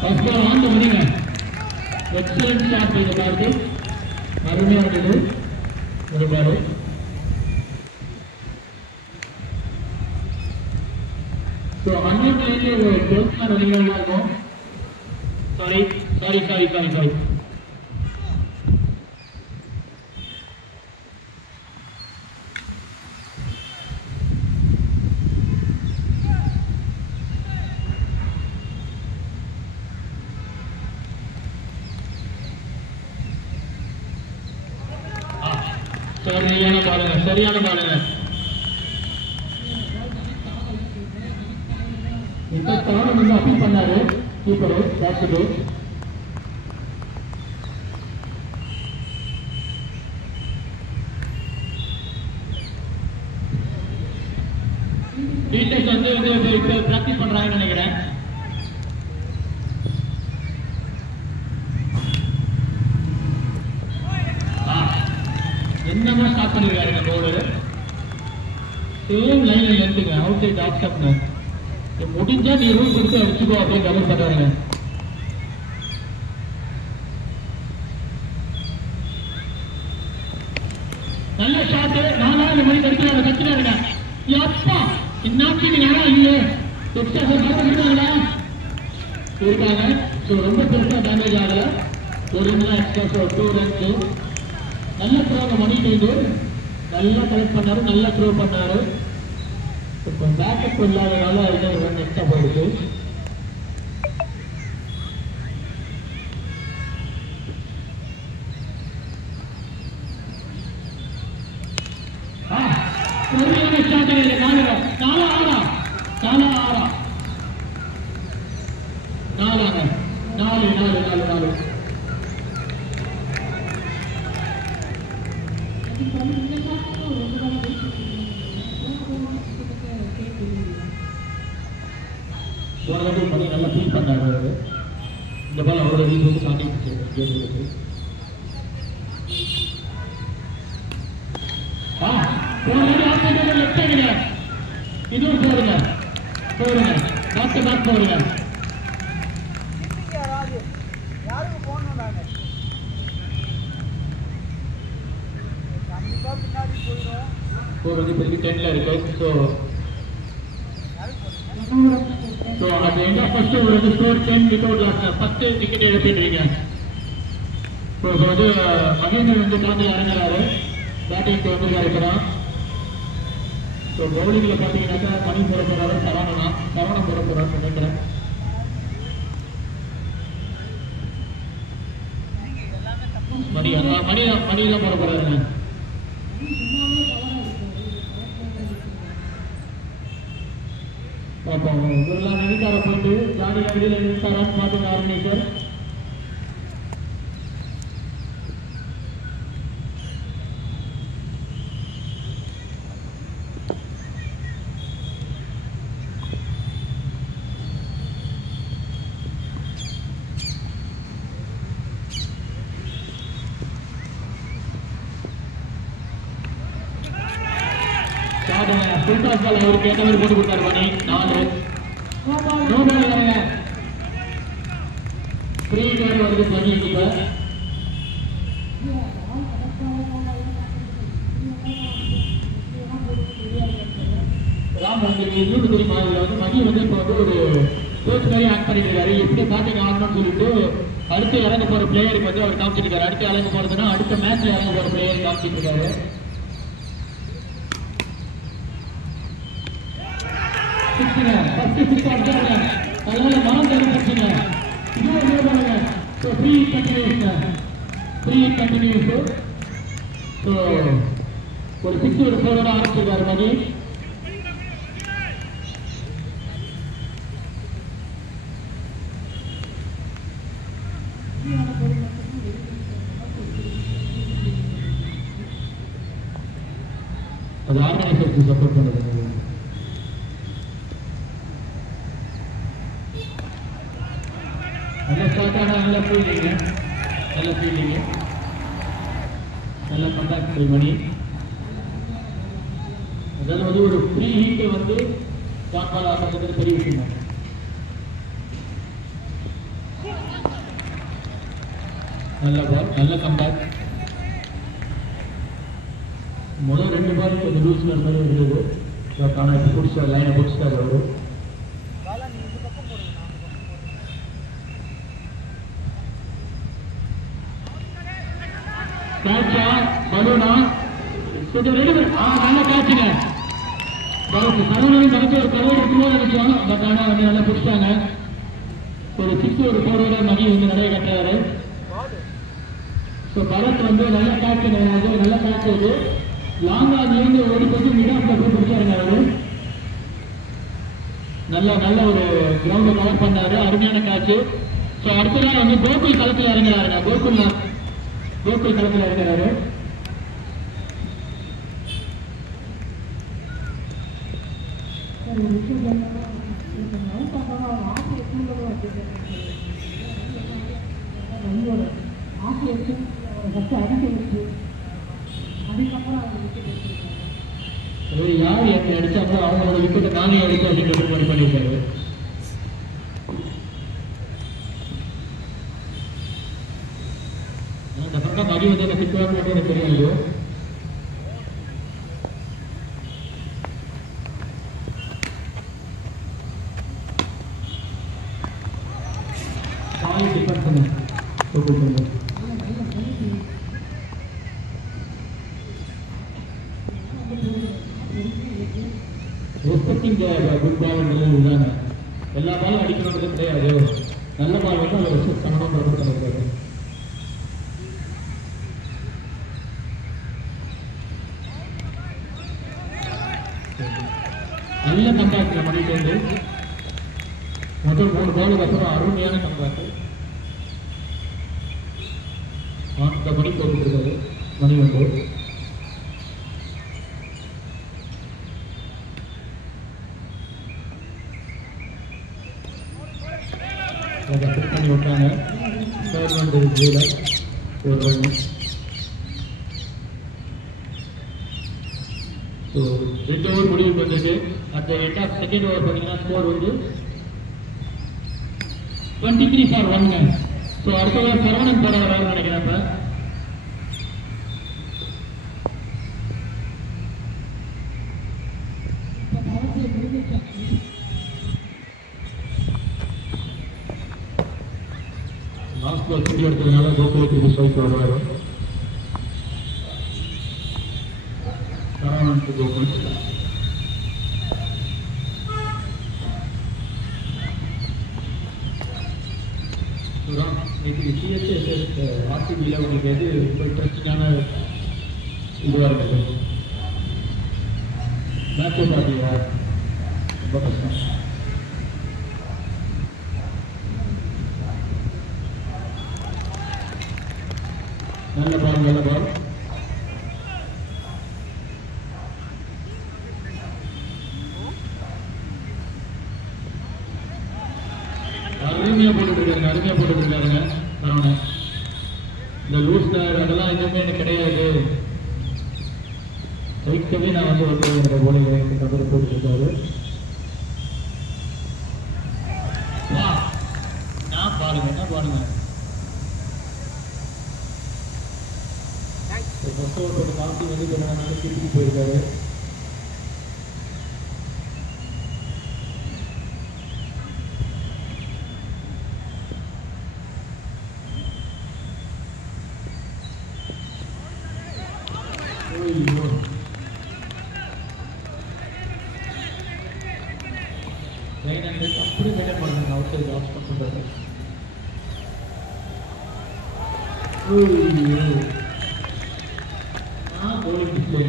First ball on the winning end. Excellent shot by the target. Arumya Adilu. Good ball. So, 100 line running around. Sorry. சரியான பாலுங்க. இந்த star வந்து appeal பண்ணாரு keeper பேட்ஸ்க்கு. Teachers வந்து இப்ப practice பண்றாங்கன்னு நினைக்கிறேன். என்னமா ஸ்டார்ட் பண்ணிருக்காருங்க பவுலர். சேம் லைன்ல எடுத்துங்க அவுட் சைட் ஆஃப் ஸ்டப்னு. முடிஞ்சா நீ ரூல் கொடுத்து அடிச்சுக்கோ அப்படின்னு கவர் பண்றாருங்க. நல்ல ஷாட். 4வது மணி கடிக்கிறாருங்க. அப்பா என்னாச்சு யாரா இல்லையே இருக்காங்க. ஸோ ரொம்ப பெருசா டேமேஜ் ஆகல. ஒரு எக்ஸ்ட்ரா 2 ரன்ஸ். நல்ல த்ரோ மணிட்டு நல்லா கலெக்ட் பண்ணாரு, நல்லா த்ரோ பண்ணாரு. இப்போ பேக்கப் இல்லாதனால இன்னொரு ரன் எக்ஸ்ட்ரா போயிடுச்சு. சரியான ஷாட். 4 நல்லா ஃபீல் பண்ணாரு. இந்த பால் அவரோட வீட்டுக்கு காட்டிட்டு இன்னொரு போடுங்க பேக் போடுங்க. இப்போதைக்கு 10ல இருக்கு. So at the end of first over, the score 10 without loss. First wicket எடுத்துட்டீங்க. So வந்து அகைன் வந்து காந்தில இறங்குறாரு. பேட்டிங் வந்துருக்காரு இப்பதான். So பவுலிங்ல பாத்தீங்கன்னா மணி போட போறாரு, சரவணம் போட போறாரு நினைக்கிறேன். மணியெல்லாம் போட போறாருங்க. இவரெல்லாம் நினைக்கார போயிட்டு ஜாடி அடியில் நினைச்சாரான்னு பார்த்துங்க ஆர்கனைசர். அவருக்கு ஏற்ற மாதிரி போட்டு கொடுத்தாரு மணி. 4 ஃப்ரீ கேர் வருது மணி. இப்ப ராம் வந்து இன்னொரு தெரியுமா, இதுல வந்து மணி வந்து இப்ப வந்து ஒரு கோச் மாதிரி ஆக்ட் பண்ணிட்டு இருக்காரு. எப்படி பேட்டிங் ஆடணும்னு சொல்லிட்டு அடுத்து இறங்க போற பிளேயருக்கு வந்து அவர் காமிச்சிட்டு இருக்காரு. அடுத்து இறங்க போறதுன்னா அடுத்த மேட்ச்ல இறங்க போற பிளேயர் காமிச்சிட்டு இருக்காரு. அதனால மனம் தெரிவிச்சுங்க. ஒரு 6 ஒரு 4 ஆரம்பிச்சிருக்காரு மணி. அது ஆர்கனைசருக்கு சப்போர்ட் பண்ணுறது. நல்ல ஸ்டார்ட்டான நல்ல ஃபீல்டிங்க, நல்ல கம்பேக் மணி. அதாவது வந்து ஒரு ஃப்ரீ ஹீட் வந்து டாட் பால் ஆடுறதுக்கு பெரிய விஷயம். நல்ல பால், நல்ல கம்பேக். முதல் 2 பால் கொஞ்சம் லூஸ்ல மாதிரி இருந்தது. ஆனால் இப்போ பிடிச்சார், லைனை பிடிச்சிட்டாரு அவரு. கேட்சா பலூனா கொஞ்சம் ரெடி நல்ல கேட்சுங்க. சரவணன் நடத்தி ஒரு கரோடு எடுத்துவோம் நினைச்சோம். பட் ஆனால் வந்து நல்லா பிடிச்சாங்க. ஒரு 6 ஒரு 4 மணி வந்து நிறைய கட்டுறாரு. ஸோ பரத் வந்து நல்ல கேட்ச், நல்ல கேட்ச். இது லாங்கா இருந்து ஓடி போய் மிடாப்ல போய் பிடிச்சாருங்க அவரு. நல்ல ஒரு கிரவுண்டை கவர் பண்ணாரு. அருமையான கேட்ச். ஸோ அடுத்ததான் வந்து கோகுல் களத்தில் இறங்குறாருங்க. கோகுல் களத்தில் இறங்குறாரு. யார் எனக்கு அடிச்சாங்களோ அவங்களோட விக்கெட்டை நானே அடிச்சு அப்படின்ற மாதிரி பண்ணியிருக்காரு. மணி வந்து எனக்கு சிக்குவாங்க எனக்கு தெரியாது. எல்லா பாலும் அடிக்கணும்ன்றது கிடையாது. நல்ல பால் வந்து அதை ரெஸ்பெக்ட் பண்ணணும். நல்ல கம்பேக் பண்ணிட்டு முதல் 3 பாலுக்கு அப்புறம் அருமையான கம்பேக். அந்த மணி போட்டு இருக்காரு. மணி வந்து பண்ணி விட்டாங்க. ஒரு ரன். ஸோ 2 ஓவர் முடிவுக்கு வந்திருக்கு. அந்த எண்ட் ஆஃப் செகண்ட் ஓவர் பார்த்தீங்கன்னா ஸ்கோர் வந்து 23-1. ஸோ அடுத்த ஓவர் சரவணன் போட வரான்னு நினைக்கிறேன். லாஸ்ட் பால் சுற்றி எடுத்ததுனால கோகுலுக்கு ஸ்ட்ரைக் வருவாரு. சரவணன் டு கோகுல். ஆர்டிபியில் உங்களுக்கு எது ரொம்ப இன்ட்ரெஸ்டிங்கான இதுவாக இருக்குது? மேட்ச் பார்த்தீங்களா? ரொம்ப கஷ்டம். நல்ல பால். அருமையா போட்டுட்டு இருக்காருங்க சரவணன். இந்த லூஸ் அதெல்லாம் எதுவுமே எனக்கு கிடையாது. சைக்கவே நான் வந்து என்னோட போல கபர் போட்டு இருக்காரு. நான் பாருங்க காப்பி வந்து திருப்பி போயிருக்காரு. அப்படி மெயின்டைன் பண்ணுங்க. அவுட் சைட் ஆஃப் பண்ணுறாரு. bowling display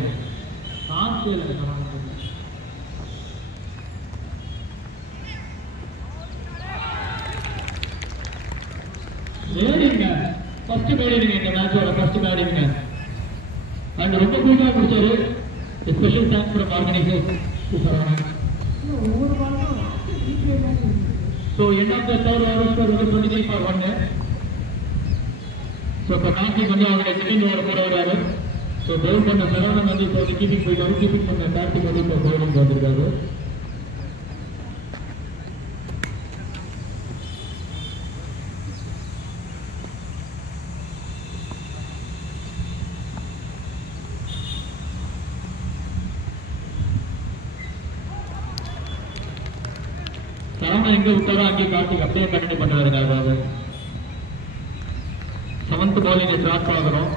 ஆர்சிஎல் பேடிங்க ஃபர்ஸ்ட் பேடிங்க இந்த மேட்சோட ஃபர்ஸ்ட் பேடிங்க அண்ட் ரொம்ப கூட்டா பிடிச்சாரு. Special thanks from organisers to Saravanan. So end of the third over score was 23-1. So Karnataka வந்து அவங்க செகண்ட் ஓவர் போட வராரு. ஸோ பவுல் பண்ண சரவணன் வந்து இப்போ கீப்பிங் போயிட்டாரு. கீப்பிங் பண்ண கார்த்திக் வந்து இப்போ பவுலிங் வந்திருக்காரு. ராமன் எங்க விட்டாரோ அங்கே கார்த்திக் அப்படியே கண்டினியூ பண்ணுவாருங்க. அதாவது 7th பால் இங்க ஸ்டார்ட் ஆகிறோம்.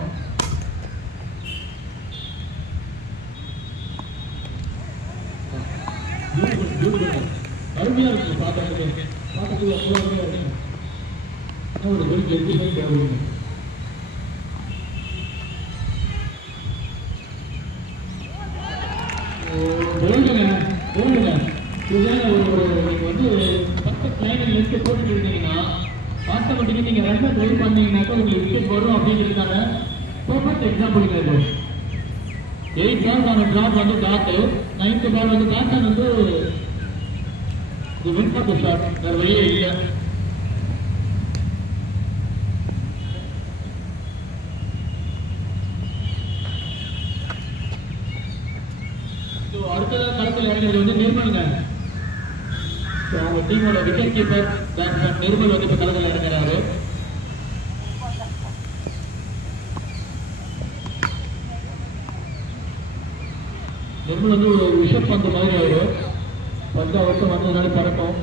அருமையா இருக்கு பார்க்கறதுக்கு. பார்க்கறதுக்கு அவ்வளோ அருமையா இருக்கு. ஒரு வெறும் எதுவுமே தேவையில்லை. போடுங்க போடுங்க. இதுதான் நீங்க வந்து பர்ஃபெக்ட் லைனில் எடுத்து போட்டுட்டு இருந்தீங்கன்னா ஆட்டோமேட்டிக்காக நீங்க ரன்னை ட்ரை பண்ணீங்கன்னாக்கா உங்களுக்கு விக்கெட் வரும் அப்படிங்கிறதுக்கான பர்ஃபெக்ட் எக்ஸாம்பிள் இது. 8 பால் ஆன ட்ராப் வந்து டாட்டு, 9th பால் வந்து பேட்ஸ்மேன் வந்து வின் ஃபார் தி ஷாட். வேற வழியே இல்லை. அடுத்த களத்தில் இறங்குறது வந்து நிர்மலுங்க. அவங்க டீமோட விக்கெட் கீப்பர் பேட்ஸ்மேன் நிர்மல் வந்து இப்ப களத்தில் இறங்குறாரு. நிர்மல் வந்து ஒரு விஷப் பந்து மாதிரி அவரு பந்து அவர்கிட்ட வந்ததுனால பறக்கும்.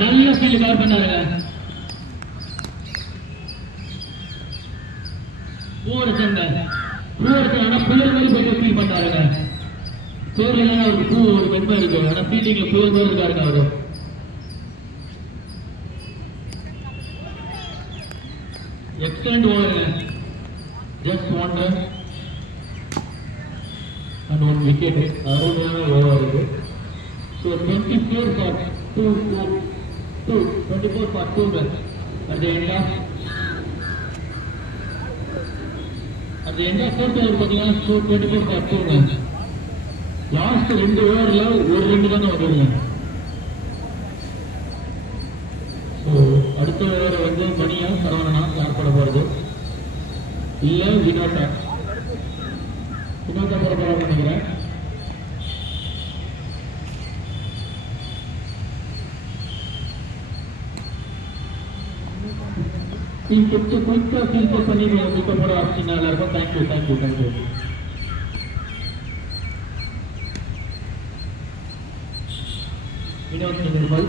நல்ல ஃபீல்ட் கவர் பண்ணாருங்க. புயல் மாதிரி போய் ஃபீல் பண்ணாருங்க. பேர்ல அவருக்கு பூ ஒரு வெண்மை இருக்கு. ஆனா ஃபீல்டிங்ல புயல் மாதிரி இருக்காருங்க அவரு. எக்ஸலண்ட் ஓவருங்க. Just 1 run and 1 wicket. அருமையான ஓவர் இருக்கு. So 24 for 2 runs at the end of 4th over பார்த்தீங்கன்னா 24 for 2 runs. லாஸ்ட் 2 ஓவர்ல ஒரு 2 தான் வந்துருங்க. ஸோ அடுத்த ஓவர் வந்து மணியா சரவணனா யார் போட போறது இல்ல வினோதா போட போறாங்க நினைக்கிறேன். கொஞ்சம் குயிக்கா ஃபீல் பண்ணி இப்போ போட ஆரம்பிச்சிங்க. நல்லா இருக்கும். தேங்க்யூ. வினோத் நிர்மல்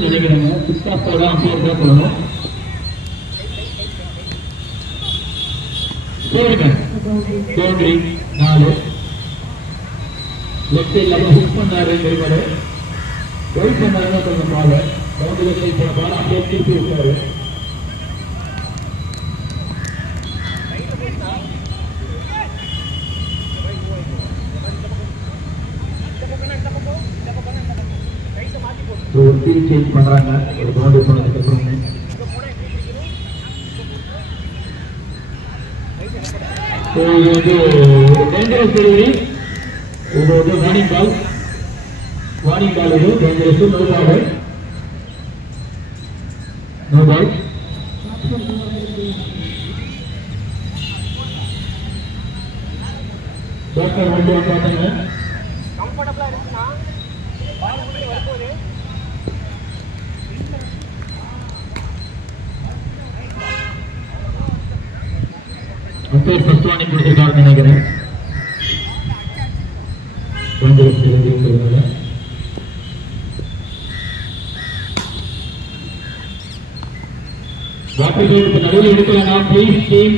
நினைக்கிறேங்க. பவுண்டரி 4 லெஃப்ட் சைட்ல ஹிட் பண்ணாரு. நிர்மலை வெயிட் பண்ணாருன்னா கொஞ்சம் பால் பவுண்டரி சைட் போன பால் அப்படியே திருப்பி விட்டாரு. ஒரு ஃபீல்ட் சேஞ்ச் பண்றாங்க. ஒரு பவுண்டரி போனதுக்கு அப்புறம் இது வந்து ஒரு டேஞ்சரஸ் டெலிவரி. இது வந்து வார்னிங் கால். இது டேஞ்சரஸ். No ball. பேட்டர் வந்து பார்த்தாங்க. கம்ஃபர்டபிளா இருக்குன்னா பால் உள்ளே வரும்போது அம்பையர் ஃபர்ஸ்ட் வார்னிங் கொடுத்திருக்காருன்னு நினைக்கிறேன். டேஞ்சரஸ் டெலிவரிங்கிறதுனால வாட்டர் இப்போ நடுவில் எடுக்கலாம். ப்ளீஸ் டீம்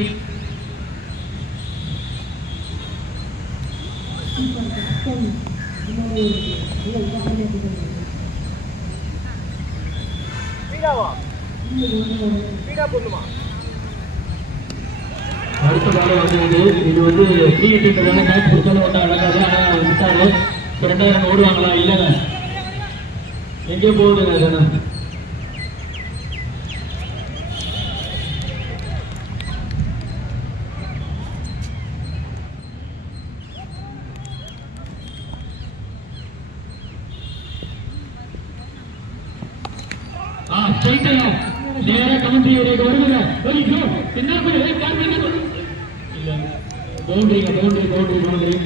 அடுத்த பால் வந்து இது வந்து ஃப்ரீ ஹிட்டிங்கிறதால மேட்ச் பிடிச்சாலும் ஒன்றும் அழகாது. ஆனால் விட்டாரு. இப்போ 2000 ஓடுவாங்களா? இல்லைங்க, எங்கே போகுதுங்க அதுனா. நேர கமெண்ட்ரி ஏரியாக்கு வருதுங்க. என்ன பவுண்டரிங்க, பவுண்டரி.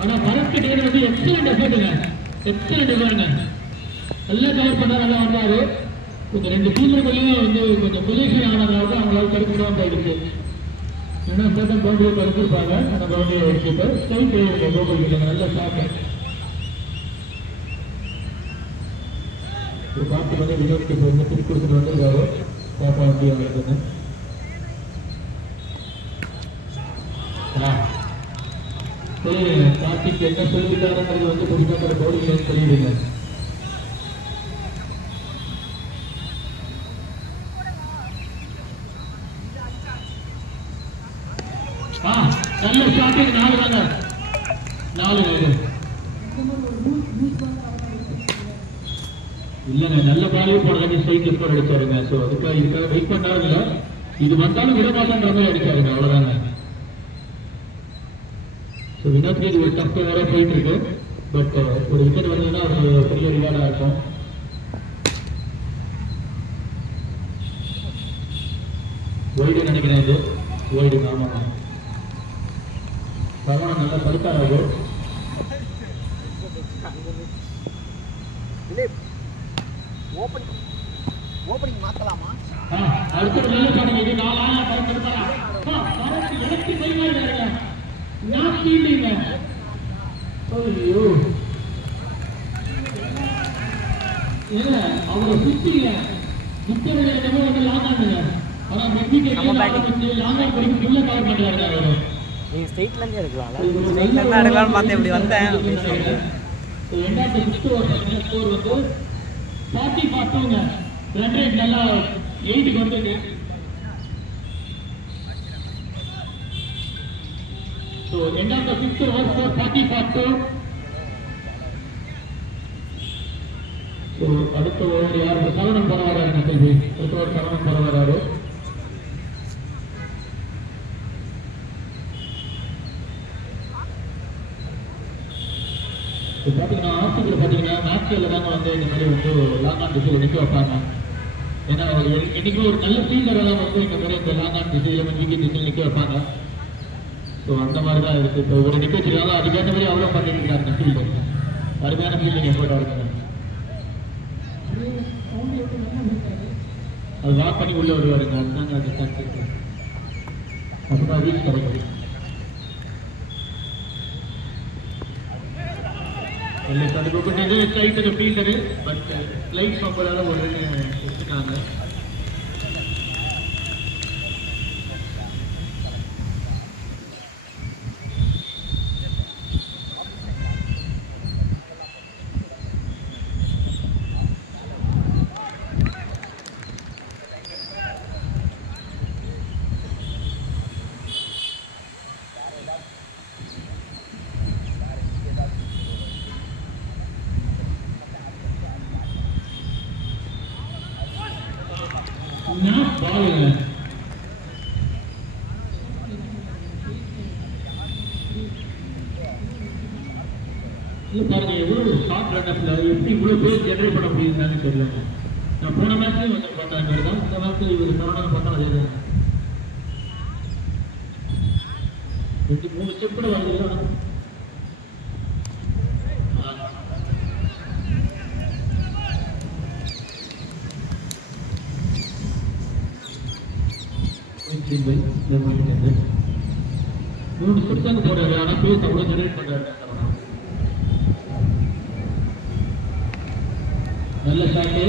ஆனா பரத் டேர் வந்து எக்ஸலண்ட் எஃபர்ட்டுங்க, எக்ஸலண்ட் எஃபர்ட்டுங்க. நல்லா கவர் பண்ணா, நல்லா வந்தாரு. கொஞ்சம் 2 டீமுக்குள்ளேயும் வந்து கொஞ்சம் பொசிஷன் ஆனதுனால தான் அவங்களால தடுக்க போயிடுச்சு. ஏன்னா சட்டம் பவுண்டரியை தடுத்திருப்பாங்க. அந்த பவுண்டரியை வச்சுட்டு ஸ்ட்ரைட் போயிருக்காங்க. நல்ல ஷாட். பார்த்து வந்து வினோத்க்கு வந்து திருப்பி கொடுத்துட்டு வந்திருக்காரு. பாப்பா வண்டி வந்துருக்குன்னு கார்த்திக் என்ன சொல்லிட்டாருங்கிறது வந்து புதுசாக போர்டிங்க தெரியுதுங்க. நல்ல ஷாட்டிங். 4 தாங்க, 4 இல்லைங்க. நல்ல பாலையும் போனதாங்க ஸ்ட்ரைட் லெஃப்ட் அடிச்சாருங்க. ஸோ இதுக்காக வெயிட் பண்ணாருங்க. இது வந்தாலும் விட மாட்டான்ற மாதிரி அடிச்சாருங்க, அவ்வளோதாங்க. ஸோ வினோத்க்கு இது ஒரு டஃப் வர போயிட்டு இருக்கு. பட் ஒரு விக்கெட் வந்ததுன்னா ஒரு பெரிய ரிவார்டாக இருக்கும். ஓய்டு நினைக்கிறேன். இது ஓய்டுங்க. ஆமாங்க, பரவாயில்ல, நல்லா படுத்தாராது. ஓப்பனிங் மாத்தலாமா? அடுத்து நல்ல ஷாட்டிங். இது 4 ஆளா படுத்தாரா? எனக்கு கைமாறுங்க. நான் ஃபீல்டிங்க. ஐயோ, இல்ல அவரை சுத்திங்க. முக்கியமான இடமே வந்து லாங் ஆடுங்க. ஆனா மெட்டிக்கு லாங் ஆட் பண்ணி ஃபுல்லா கவர் பண்றாரு அவரு. நீங்க ஸ்ட்ரைட்ல இருந்தே எடுக்கலாம்ல. ஸ்ட்ரைட்ல இருந்து எடுக்கலாம்னு பார்த்தேன், இப்படி வந்தேன். End of the 6th over score வந்து 40-42ங்க. ரன் ரேட் நல்லா 8க்கு வந்துருக்கு. So end of the 6th over score 40-42. So அடுத்த ஓவர் யார்? சரவணன் போற வராருங்க. கேள்வி அடுத்த ஓவர் சரவணன் போற வராரு. பார்த்தீங்கன்னா ஆர்சிபியில் பார்த்தீங்கன்னா மேட்சில் தாங்க வந்து இந்த மாதிரி வந்து லாங் ஆன் திசையில் நிற்க வைப்பாங்க. ஏன்னா இன்னைக்கு ஒரு நல்ல ஃபீல்டரை தான் வந்து இந்த மாதிரி இந்த லாங் ஆன் திசையில் விக்கெட் திசையில் நிற்க வைப்பாங்க. ஸோ அந்த மாதிரி தான் இருக்குது. இப்போ ஒரு நிற்க வச்சிருக்காங்க, அதுக்கேற்ற மாதிரி அவ்வளோ பண்ணிட்டு இருக்காங்க ஃபீல்டர். அருமையான ஃபீல்டிங் எஃபோர்ட்டாக இருக்குங்க. அது வாக் பண்ணி உள்ளே வருவாருங்க. அதுதாங்க அது கரெக்ட். அப்போ ரீச் கிடைக்கும். தடுப்பு பண்ணது ஸ்ட்ரைட்டு ஃபீல்டரு. பட் லைட் சம்பளால ஒரு எடுத்துட்டாங்க. பாருங்க எவ்வளவு ஷார்ட் ரன்னர்ஸ்ல எப்படி இவ்வளவு பேர் ஜெனரேட் பண்ண முடியுதுன்னு தெரியல. நான் போன மேட்ச்லயும் வந்து பார்த்தேன் மாதிரி தான். இந்த மேட்ச்ல இவர் சரவணன் பார்த்தா அதே தான். 2-3 ஸ்டெப் கூட வருது. மூணு ஸ்டெப் தாங்க போறாரு. ஆனா பேஸ் அவ்வளவு ஜெனரேட் பண்றாரு. நல்ல ஷாட்டு.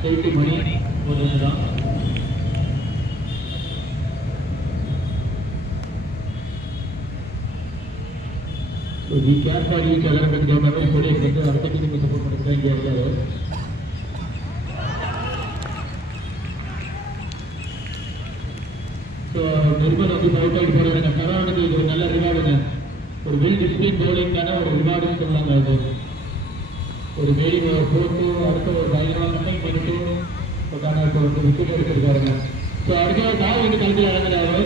சேஃப்டி மணி ஒரு தான். வி கேர் ஃபார் ஈச் அதர்ங்கிறது மாதிரி சுரேஷ் வந்து அடுத்த டீமுக்கு சப்போர்ட் பண்ணிட்டு தான் இங்கே இருக்காரு. ஸோ நிர்மல் வந்து அவுட் ஆகிட்டு போகிறாங்க. சரவணுக்கு இது ஒரு நல்ல ரிவார்டுங்க. ஒரு வெல் டிசிப்ளின் பவுலிங்கான ஒரு ரிவார்டுன்னு சொன்னாங்க. அது ஒரு வெரி போட்டு அடுத்த ஒரு பயங்கரமாக கண்டெக்ட் பண்ணிட்டு இப்போ ஒரு விக்கெட் எடுத்துருக்காருங்க. ஸோ அடுத்த தாவ் வந்து களத்தில் இறங்குறாரு.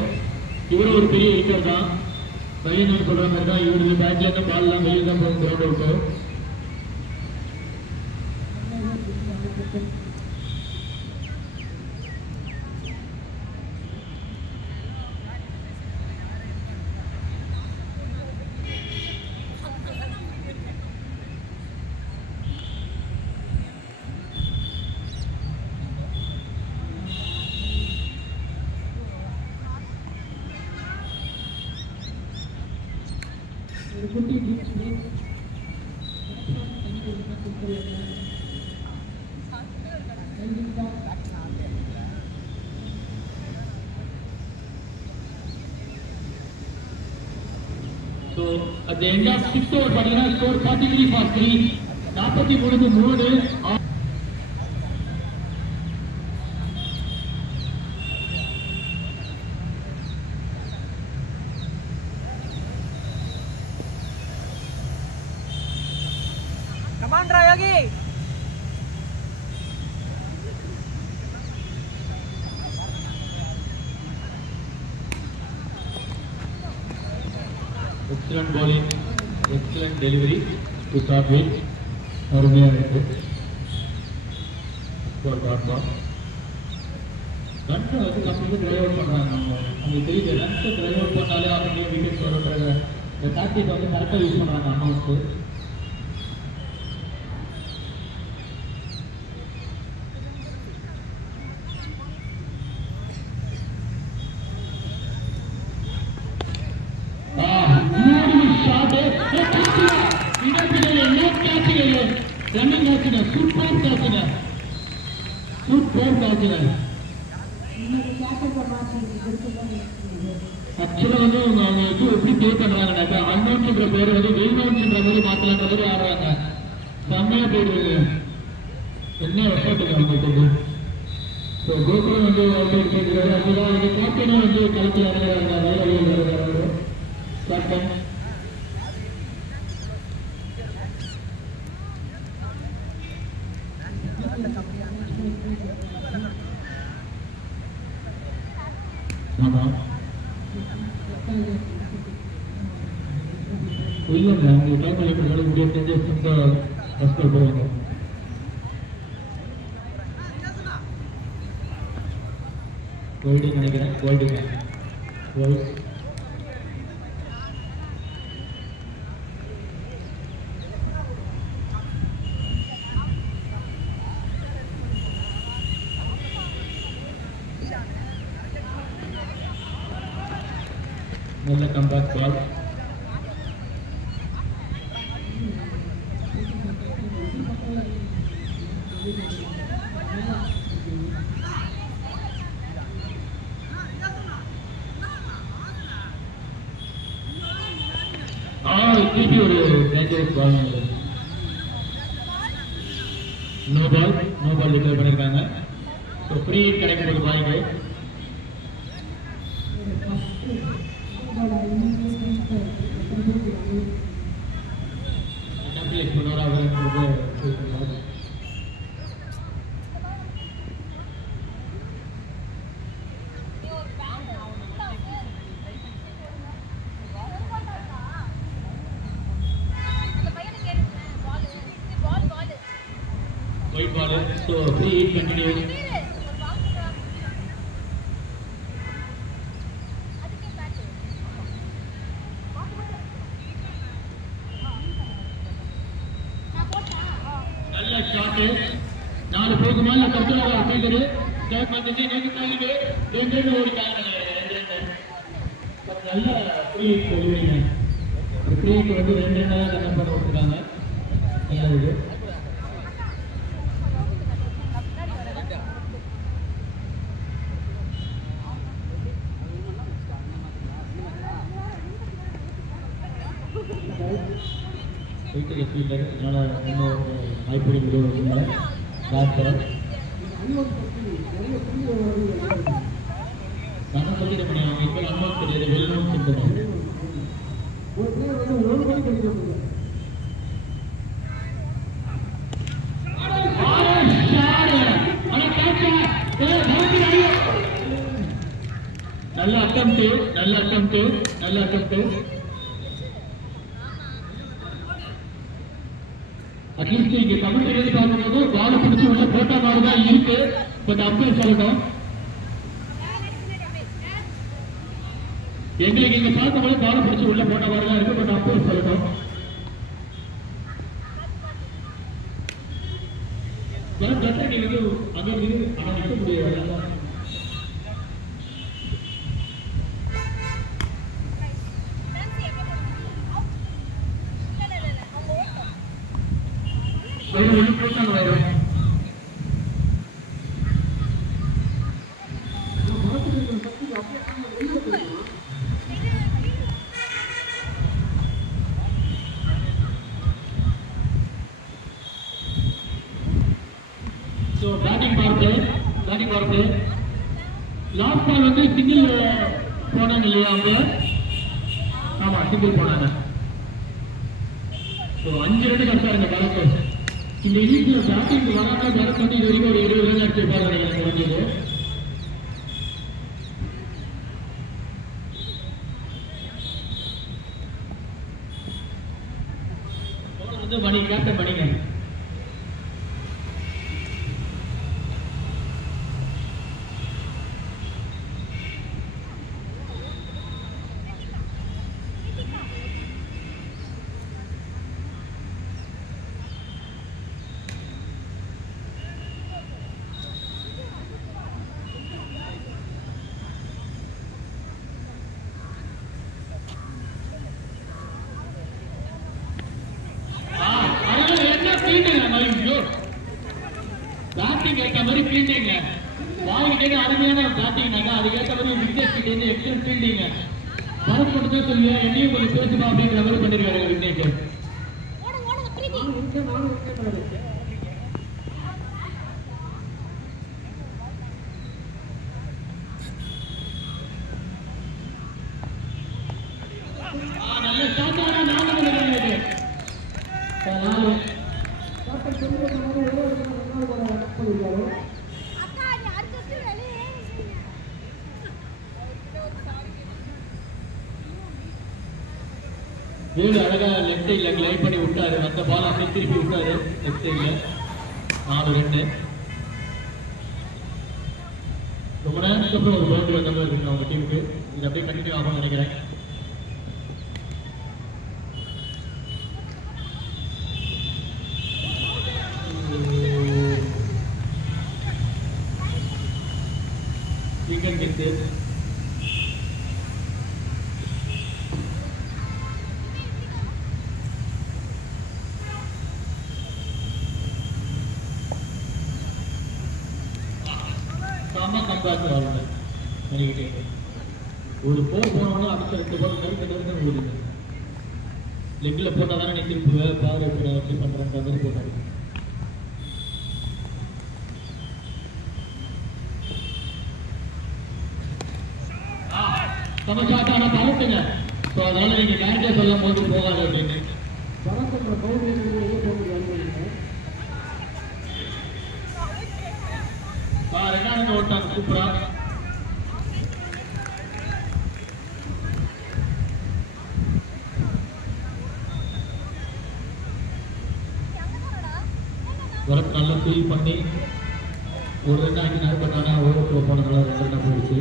இவரும் ஒரு பெரிய விக்கெட் தான். பையன் சொல்கிற மாதிரி தான் இவரு பேட்ல இருந்து பால்லாம் வெளியே தான் போகும் ground out. So at the end of 6th over, Padina scored 43 for 3. 43 Come on, Yogi. Excellent bowling, excellent delivery to start with. அருமையாக இருக்கு. ரன்ஸை வந்து கம்ப்ளீட்டாக ட்ரைவ் அவுட் பண்ணுறாங்க. அவங்களுக்கு தெரியுது ரன்ஸை ட்ரைவ் அவுட் பண்ணாலே அவங்க விக்கெட் வருன்ற இந்த டாக்டிக் வந்து கரெக்டாக யூஸ் பண்ணுறாங்க அமௌண்ட்ஸு. ரன்னிங் ஆச்சுங்க, சூப்பர் கேட்சுங்க, சூப்பர் கேட்சுங்க. ஆக்சுவலாக வந்து அவங்க வந்து எப்படி பே பண்ணுறாங்கன்னாக்கா அன்னௌன்ஸ்ன்ற பேர் வந்து வெல்னௌன்ஸ்ன்ற மாதிரி மாற்றலான்ற மாதிரி ஆடுறாங்க. செம்மையாக போயிடுவாங்க. என்ன எஃபர்ட்டுங்க அவங்களுக்கு வந்து. ஸோ கோகுலம் வந்து கேட்குறாரு. அதுதான் வந்து கேப்டனும் வந்து களத்தில் இறங்குறாங்க. வேலை கேப்டன் ஆமாம் இல்லைங்க. அவங்க டைம் எப்படி முடியாது ரொம்ப கஷ்டம் போவாங்க. கோல்டு நினைக்கிறேன். கோல்டுங்க கோல்டு நல்ல கம்பேக் பால். திருப்பி ஒரு டேஞ்சரஸ் பால். நோ பால் டிக்ளேர் பண்ணியிருக்காங்க. ஸோ ஃப்ரீ ஹிட் கிடைக்கும் போது பாய்க்கு white ball. So free hit continues. நல்ல ஷாட். 4 போகுமா இல்ல கட்டலவா ஃபீல்டர் ஸ்டார்ட் பண்ணிட்டு நேக்கு தள்ளிட்டு 2 ரன் ஓடிட்டாங்க. 2 ரன். நல்ல ஃப்ரீ ஹிட் டெலிவரிங்க. ஃப்ரீ ஹிட் வந்து 2 ரன் தான் கன்வெர்ட் பண்ணி விட்டுருக்காங்க. நல்லது. Okay. வெயிட்டேஜ் ஃபீல்டர், அதனால் இன்னும் வாய்ப்புகள் விடுவதில்லை. டாக்டர் நான் சொல்லிட முடியும், அவங்க இப்போ அனுபவம் தெரியாது, வெளிநோம் சொல்லணும். நல்ல அட்டம்ப்ட், நல்ல அட்டம்ப்ட், நல்ல அட்டம்ப்ட். அட்லீஸ்ட் இங்க கமிட்டி பார்க்கும்போது பால் பிடிச்சி உள்ள போட்டா மாதிரிதான் இருக்கு. பட் அம்பையர் சொல்லணும், எங்களுக்கு இங்க பார்க்கும்போது பால் பிடிச்சி உள்ள போட்ட மாதிரிதான் இருக்கு. பட் அம்பையர் சொல்லணும். நீங்க வந்து அங்க இருந்து ஆனா நிற்க முடியாது. ஒன்று போயிட்டு வருவேன். Batting power play last ball வந்து சிங்கிள் போனாங்க இல்லையா அவங்க? ஆமா, சிங்கிள் போனாங்க. 5 ரன் கஷ்டம் இந்த பாலுக்கு. இந்த இன்னிங்ஸ்ல பேட்டிங் வராத பேட் பண்ணி இது வரைக்கும் ஒரு 20 ரன் அடிச்சிருப்பாரு எனக்கு வந்தது. வந்து மணி கேப்டன் மணிங்க. பேட்டிங் ஏற்ற மாதிரி ஃபீல்டிங்க, பால் கேட்டு அருமையான பேட்டிங்னாங்க. அதுக்கேற்ற மாதிரி விக்கெட் கிட்ட எக்ஸலன்ட் ஃபீல்டிங்க. பரத் மட்டும் தான் சொல்லுவேன், என்னையும் கொஞ்சம் பேசுமா அப்படிங்கிற மாதிரி பண்ணிருக்காரு விக்னேஷ். நல்ல ஸ்டார்ட் ஆனா நாலு வீடு அழகா லெஃப்ட் சைட்ல கிளைட் பண்ணி விட்டாரு. அந்த பால் அப்படியே திருப்பி விட்டாரு லெஃப்ட் சைட்ல. 4 ரன். ரொம்ப நேரத்துக்கு அப்புறம் ஒரு பவுண்டரி வந்த மாதிரி இருக்கு அவங்க டீமுக்கு. இது அப்படியே கண்டினியூ ஆகும்னு நினைக்கிறேன். விக்கெட் கிட்டு ஒரு போர் போனவங்க அடுத்த 2 பால் நெருக்க ஓடுது. லெக்ல போட்டா தானே நீ திருப்புவ, பாரு வச்சு பண்றேன்ற மாதிரி போட்டாரு. சமச்சாட்டான பாலத்துங்க. ஸோ அதனால நீங்க டேரக்டா சொல்லும் போது போகாது அப்படின்னு ரெண்டாவது ஓட்டாங்க சூப்பரா. வரப்பு நல்லா ஃபீல் பண்ணி ஒரு 2 ஆக்கினாரு. பட் ஆனால் ஓவருக்கு போனதுனால 2 ரன் போயிடுச்சு.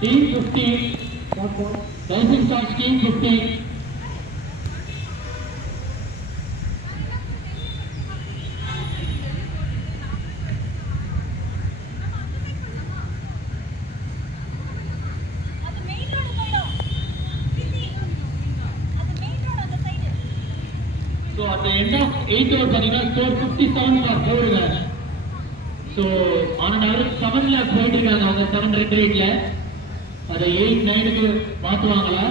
Team 15, Rising Stars Team 15. So at the end of 8 overs, score 57 for 4 guys. So ஆனால் அவருக்கு 7ல போயிட்டு இருக்காங்க அவங்க 7 ரெட் ரேட்ல. அதை 8-9க்கு மாற்றுவாங்களா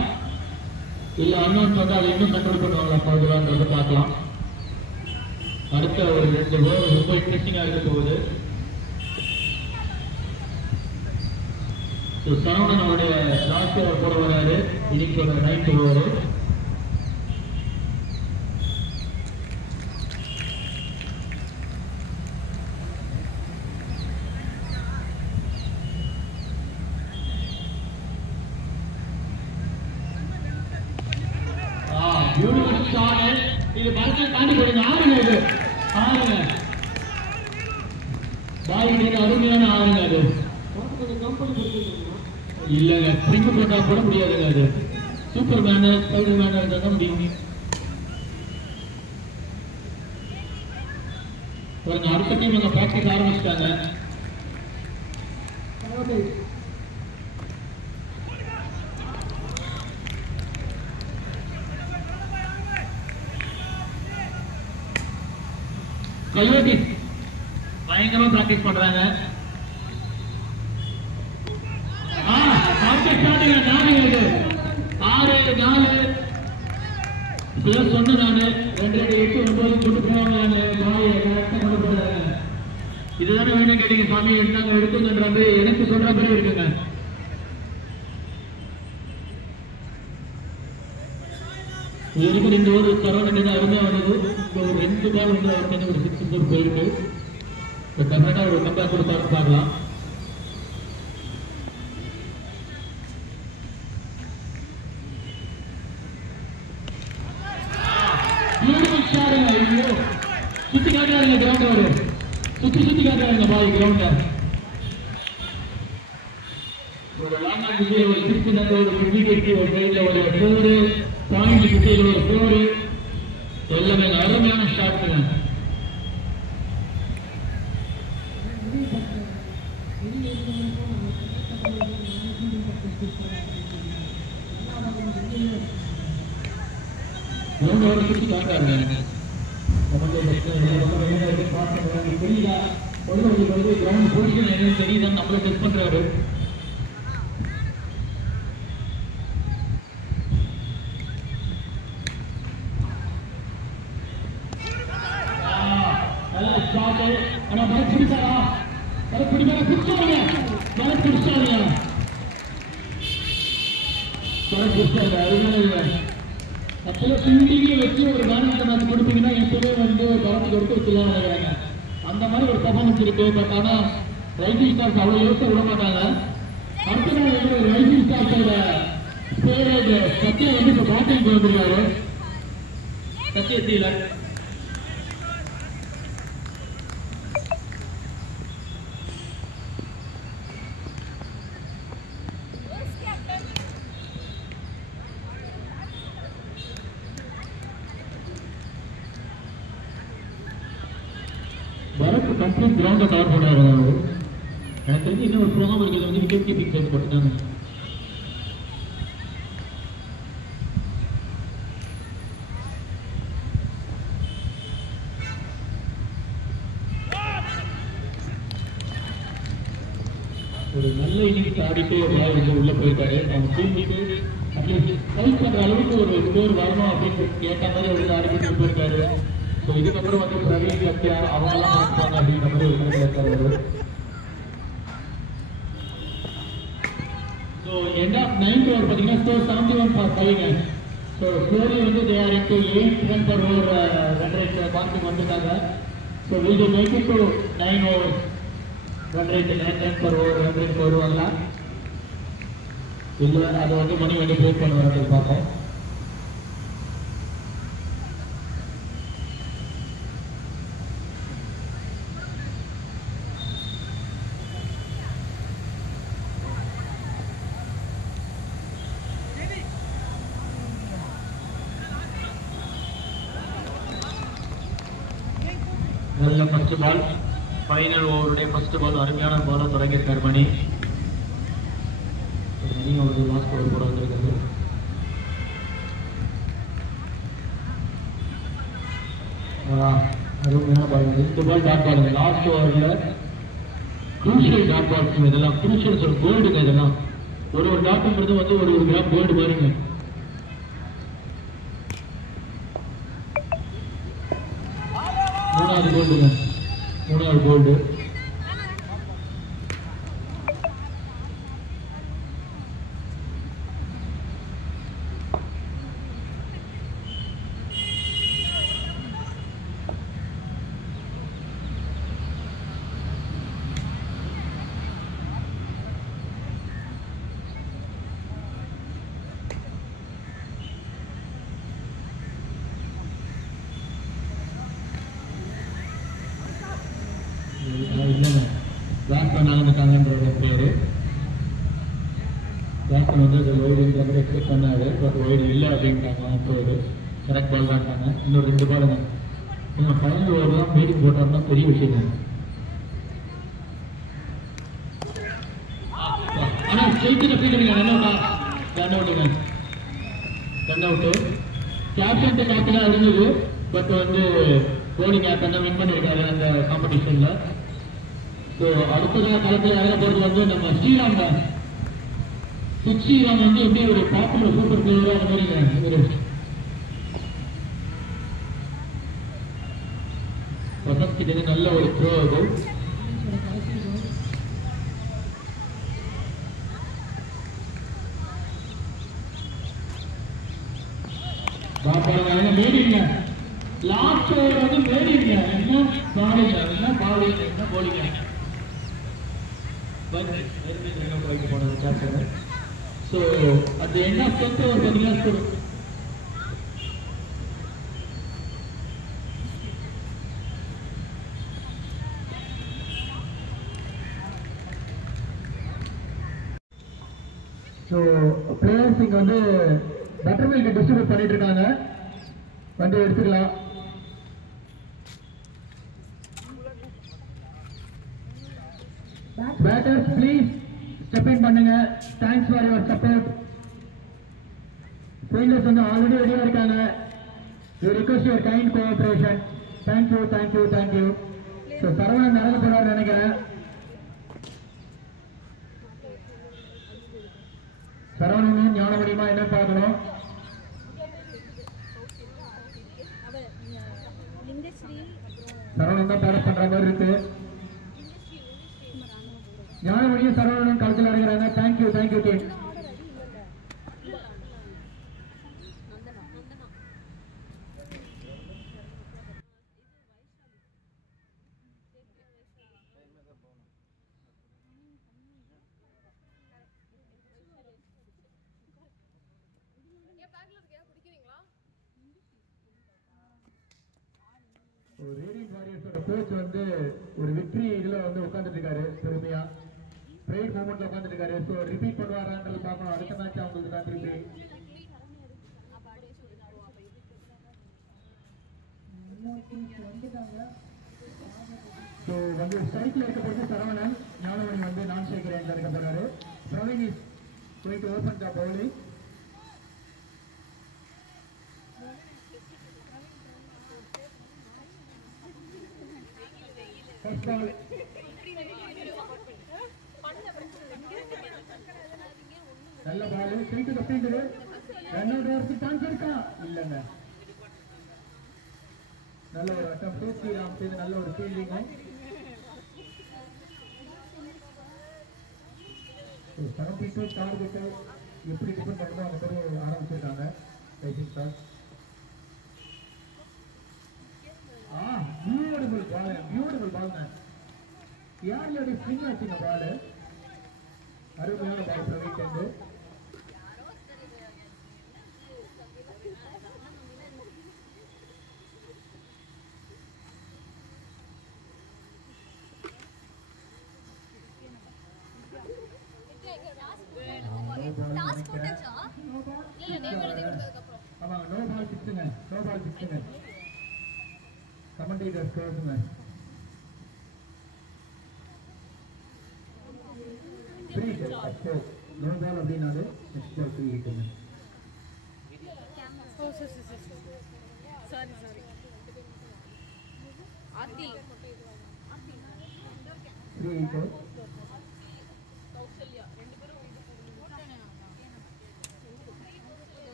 இல்லை அன்னோன்ஸ் வந்து அதை இன்னும் கண்ட்ரோல் பண்ணுவாங்களா ஃபர்தரான்றதை பார்க்கலாம். அடுத்த ஒரு 2 ஓவர் ரொம்ப இன்ட்ரெஸ்டிங்காக இருக்க போகுது. ஸோ சரவணன் அவருடைய லாஸ்ட் ஓவர் போட வராரு. இன்னைக்கு 9th ஓவர். Beautiful shot. இது பரத்தை தாண்டி போடுங்க. ஆறுங்க இது ஆறுங்க பாய்க்கு அருமையான ஆறுங்க. அது இல்லைங்க ஸ்ப்ரிங் போட்டா போட முடியாதுங்க. அது சூப்பர் மேனு ஸ்பைடர் மேனு இருந்தால் தான் முடியும். பாருங்க அடுத்த டைம் அங்கே ப்ராக்டிஸ் ஆரம்பிச்சிட்டாங்க. கயோட்டிஸ் பயங்கரமா பிராக்டிஸ் பண்றாங்க. சொன்ன நானு 2-8-9 கொண்டு போவாங்க. இதுதானே வேணும் கேட்டீங்க சாமி எடுத்தாங்க எடுத்துங்கன்றது எனக்கு சொல்ற மாதிரி இருக்குங்க. இதுக்கு 2 ஓவர் சரவணன் அருமையா வருது. ஒரு 2 பால் வந்து அவருக்கு ஒரு 6 போயிருக்கு. டெஃபினட்டா ஒரு கம்பேக் கொடுத்தாரு பார்க்கலாம். சுத்தி காட்டுறாருங்க கிரவுண்ட். அவரு சுத்தி காட்டுறாருங்க பாய் கிரவுண்ட. ஒரு லாங் ஆன் விஜய் ஒரு 6 ஒரு 50 ஒரு சைட்ல ஒரு 4 பாயிண்ட் விஜய் ஒரு 4 எல்லாமே அருமையான ஷாட்டுங்க. கிரவுண்ட் சுத்தி காட்டுறாருங்க. புரியல கிரவுண்ட் பொசிஷன் என்னன்னு தெரியுதான் நம்மள டெஸ்ட் பண்றாரு. ஆனா பல பிடிச்சாரா பல பிடிப்பாங்க பிடிச்சாருங்க பல பிடிச்சாருங்க பல பிடிச்சாரு. அதுதான் அப்போ ஃபீல்டிங்கே வச்சு ஒரு காரணத்தை நான் கொடுத்தீங்கன்னா எப்பவே வந்து ஒரு கவனம் கொடுத்து வச்சுலாம் நினைக்கிறாங்க. அந்த மாதிரி ஒரு பர்ஃபார்மன்ஸ் இருக்கு. பட் ஆனால் ரைசிங் ஸ்டார்ஸ் அவ்வளோ யோசிக்க விட மாட்டாங்க. அடுத்த நாள் வந்து ஒரு ரைசிங் ஸ்டார்ஸோட ஃபேவரட் சத்யா வந்து இப்போ பேட்டிங் வந்துருக்காரு. சத்யசீலன் பரத் கம்ப்ளீட் கிரவுண்டை கவர் பண்ணுறாரு. எனக்கு தெரிஞ்சு இன்னும் ஒரு ப்ரோக்ராம் இருக்கிறது வந்து விக்கெட் கீப்பிங் சைட் போட்டுட்டாங்க. ஒரு நல்ல இன்னிங்ஸ் ஆடிட்டு பாய் வந்து உள்ள போயிருக்காரு. அவங்க டீமுக்கு அட்லீஸ்ட் ஃபைட் பண்ற அளவுக்கு ஒரு ஸ்கோர் வரணும் அப்படின்னு கேட்ட மாதிரி அவர் ஆடிட்டு போயிருக்காரு. ஸோ இதுக்கப்புறம் வந்து பிரவீன் சத்யா அவங்கெல்லாம் நினைப்பாங்க அப்படின்ற மாதிரி ஒரு கணக்கில் இருக்காரு. So end of 9th over பார்த்தீங்கன்னா ஸ்கோர் 71-5ங்க. ஸோ ஸ்லோலி வந்து they are into 8 run per over run rate marking வந்துட்டாங்க. So we will make it to 9 overs run rate 9 run per over run rate வருவாங்களா இல்லை அதை வந்து மணி வந்து break பண்ணுவாங்க பார்ப்போம். நல்ல ஃபர்ஸ்ட் பால் ஃபைனல் ஓவருடைய ஃபர்ஸ்ட் பால் அருமையான பாலாக தொடங்கியிருக்காரு மணி. மணி அவருக்கு லாஸ்ட் ஓவர் கூட வந்திருக்காரு. அருமையான பால் 2 பால் டாட் பாலுங்க லாஸ்ட் ஓவரில் crucial dot balls இதெல்லாம் crucial ஒரு கோல்டுங்க இதெல்லாம் ஒரு டாட்ங்கிறது வந்து ஒரு கிராம் கோல்டு மாதிரிங்க. மூணாவது கோல்டுங்க, மூணாவது கோல்டு. பேட்ஸ்மேன் ஆரம்பித்தாங்கன்ற பேரு. பேட்ஸ்மேன் வந்து அது ஒய்டுன்ற மாதிரி எக்ஸ்பெக்ட் பண்ணாரு, பட் ஒய்டு இல்லை அப்படின்ட்டாங்க. அப்போது கரெக்ட் பால் தான் இருக்காங்க. இன்னொரு 2 பாலுங்க. இன்னும் 15 ஓவர் தான் மீட்டிங் போட்டோம்னா பெரிய விஷயங்க. ஆனால் ஜெயிக்கிற ஃபீல்டுங்க ரன் அவுட்டுங்க, ரன் அவுட்டு. கேப்டன் கேப்டனாக இருந்தது, பட் வந்து போலிங் கேப்டன் தான் வின் பண்ணியிருக்காரு அந்த காம்படிஷனில். ஸோ அடுத்ததாக களத்தில் இறங்க போகிறது வந்து நம்ம ஸ்ரீராம் தான். ஸ்ரீராம் வந்து எப்படி ஒரு பாப்புலர் சூப்பர் பிளேயராக அந்த மாதிரிங்க ஒரு வசந்த் கிட்ட நல்ல ஒரு த்ரோ அது. மேடிங்க லாஸ்ட் ஓவர் வந்து மேடிங்க என்ன பாலிங்க, என்ன பாலிங்க, என்ன போலிங்க. போனது கேப்டன். ஸோ அது என்ன சொத்து ஒரு 10 ஸ்கோர். ஸோ பிளேயர்ஸ் இங்கே வந்து பட்டர் மில்க் டிஸ்ட்ரிபியூட் பண்ணிட்டு இருக்காங்க, வந்து எடுத்துக்கலாம். பேட்டர்ஸ் ப்ளீஸ் ஸ்டெப் இன் பண்ணுங்க. Thanks for your support. Fielders வந்து ஆல்ரெடி ரெடியாக இருக்காங்க. You request your kind cooperation. Thank you thank you thank you. So Saravanan நடந்து போறாரு நினைக்கிறேன். சரவணனும் ஞான முடியுமா என்ன பார்க்கணும். சரவணன் தான் பேட் பண்ற மாதிரி இருக்கு. ஞானமணியும் சரவணனும் களத்தில் இறங்குறாங்க. Thank you thank you team. ரேடியன்ட் வாரியர்ஸோட கோச் வந்து ஒரு வெற்றி இதுல வந்து உட்கார்ந்துட்டு இருக்காரு, பெருமையா பிரைட் மூமெண்ட்ல உட்கார்ந்துட்டு இருக்காரு. ஸோ ரிப்பீட் பண்ணுவாரான்றது பார்க்கணும். அடுத்த மேட்ச் அவங்களுக்கு தான் திருப்பி. ஸோ வந்து ஸ்ட்ரைக்ல இருக்க போது சரவணன், ஞானமணி வந்து நான் ஸ்ட்ரைக் ரேஞ்சில் இருக்க போறாரு. Praveen is going to open the bowling. First ball. நல்ல பால் 3 to the field. Run out வரதுக்கு சான்ஸ் இருக்கா? இல்லங்க. நல்ல ஒரு அட்டம் ஸ்ரீராம் செய்து நல்ல ஒரு ஃபீல்டிங். சரபிட்டு டார்கெட் எப்படி டிஃபெண்ட் பண்ணணும் அந்த மாதிரி ஆரம்பிச்சிருக்காங்க. Rising star. பியூட்டிஃபுல் பால் மேன். யாருடைய ஸ்விங் ஆச்சுங்க பால். அருமையான பால் Praveen. Commentators close. Free hit, of course. No ball அப்படினாலே next ball free hit. Oh, sorry. Aarti. 3 wickets.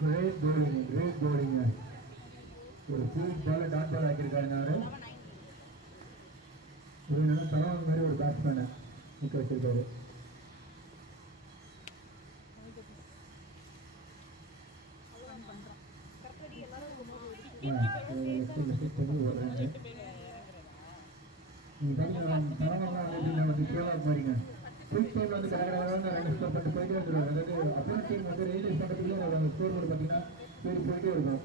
Great bowling. ஒரு ஸ்வீட் பால் டாட் பால் ஆக்கியிருக்காரு. இது சரவணன் மாதிரி ஒரு பேட்ஸ்மேனை நிற்க வச்சிருக்காரு. குயிக் டைம்ல வந்து கடகடகடன்னு 2 ஸ்கோர் பண்ணிட்டு போயிட்டே வந்துருவாங்க. அதாவது அப்போனன்ட் டீம் வந்து ரியலைஸ் பண்றதுக்குள்ள அவங்க ஸ்கோர் போர்டு பார்த்தீங்கன்னா போயிட்டே இருக்கும்.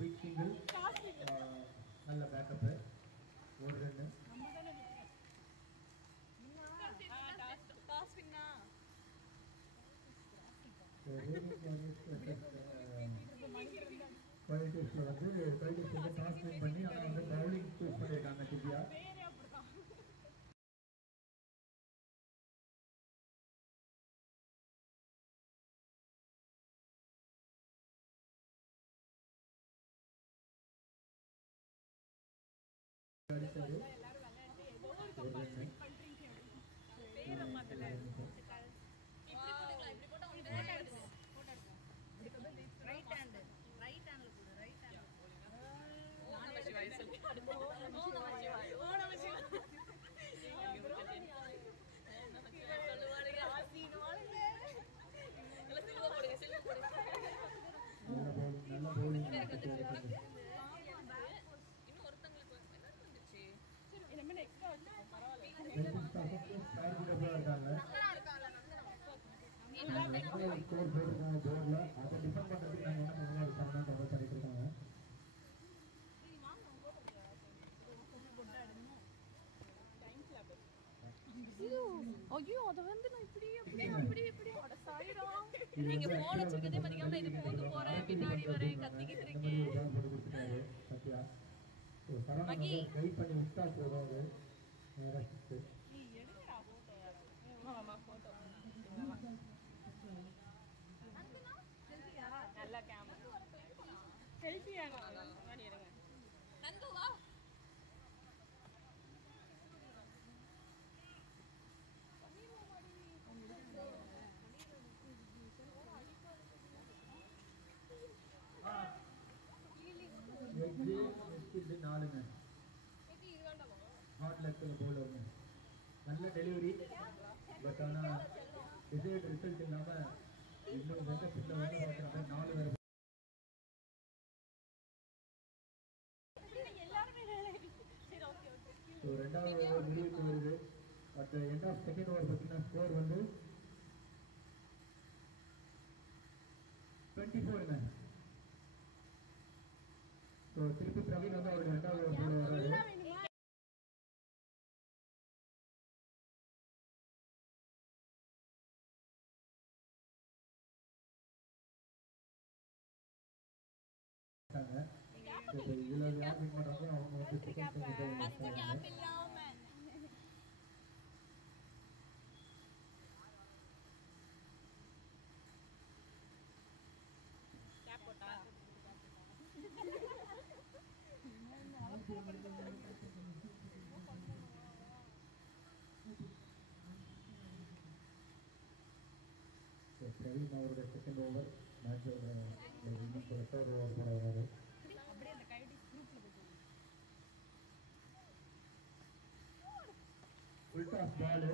குயிக் சிங்கிள், நல்ல பேக்கப், ஒரு ரன்னு. குவாலிட்டிஸ்ல வந்து குவாலிட்டிஸ் டாஸ் வின் பண்ணி ஆனால் வந்து பவுலிங் சூஸ் பண்ணியிருக்காங்க திவ்யா. ஐயோ அத வந்து நான் இப்படி அட சாயிரா நீங்க போன் வச்சிருக்கதே பாத்தீங்கன்னா இது போந்து போறேன் பின்னாடி வரேன் கத்திக்கிட்டு இருக்கேன் சத்யா மகி கைட் பண்ணி விட்டா போறாரு நேரஸ்ட் நீ எடுங்கடா போட்டோ மாமா போட்டோ அந்தனா செல்ஃபியா நல்ல கேமரா செல்ஃபியா நான் எடுங்க நந்து வா நல்ல டெலிவரி, பட் ஆனால் டிசைட் ரிசல்ட் இல்லாமல் இன்னும் ரொம்ப பின்ன வேலை பார்க்குறாங்க. 4 பேர் ரெண்டாவது ஓவர் முடிவுக்கு வருது. But end of second over பார்த்தீங்கன்னா ஸ்கோர் வந்து 20 54 மேன். ஸோ திருப்பி பிரவீன் வந்து அவருடைய 2வது ஓவர் வராரு. இதுல யார் வின் பண்றாங்களோ அவங்க வந்து செகண்ட் பிரவீன் அவருடைய செகண்ட் ஓவர் மேட்சோட இன்னும் 3rd ஓவர் போட வராரு. ஃபுல் டாஸ் பால்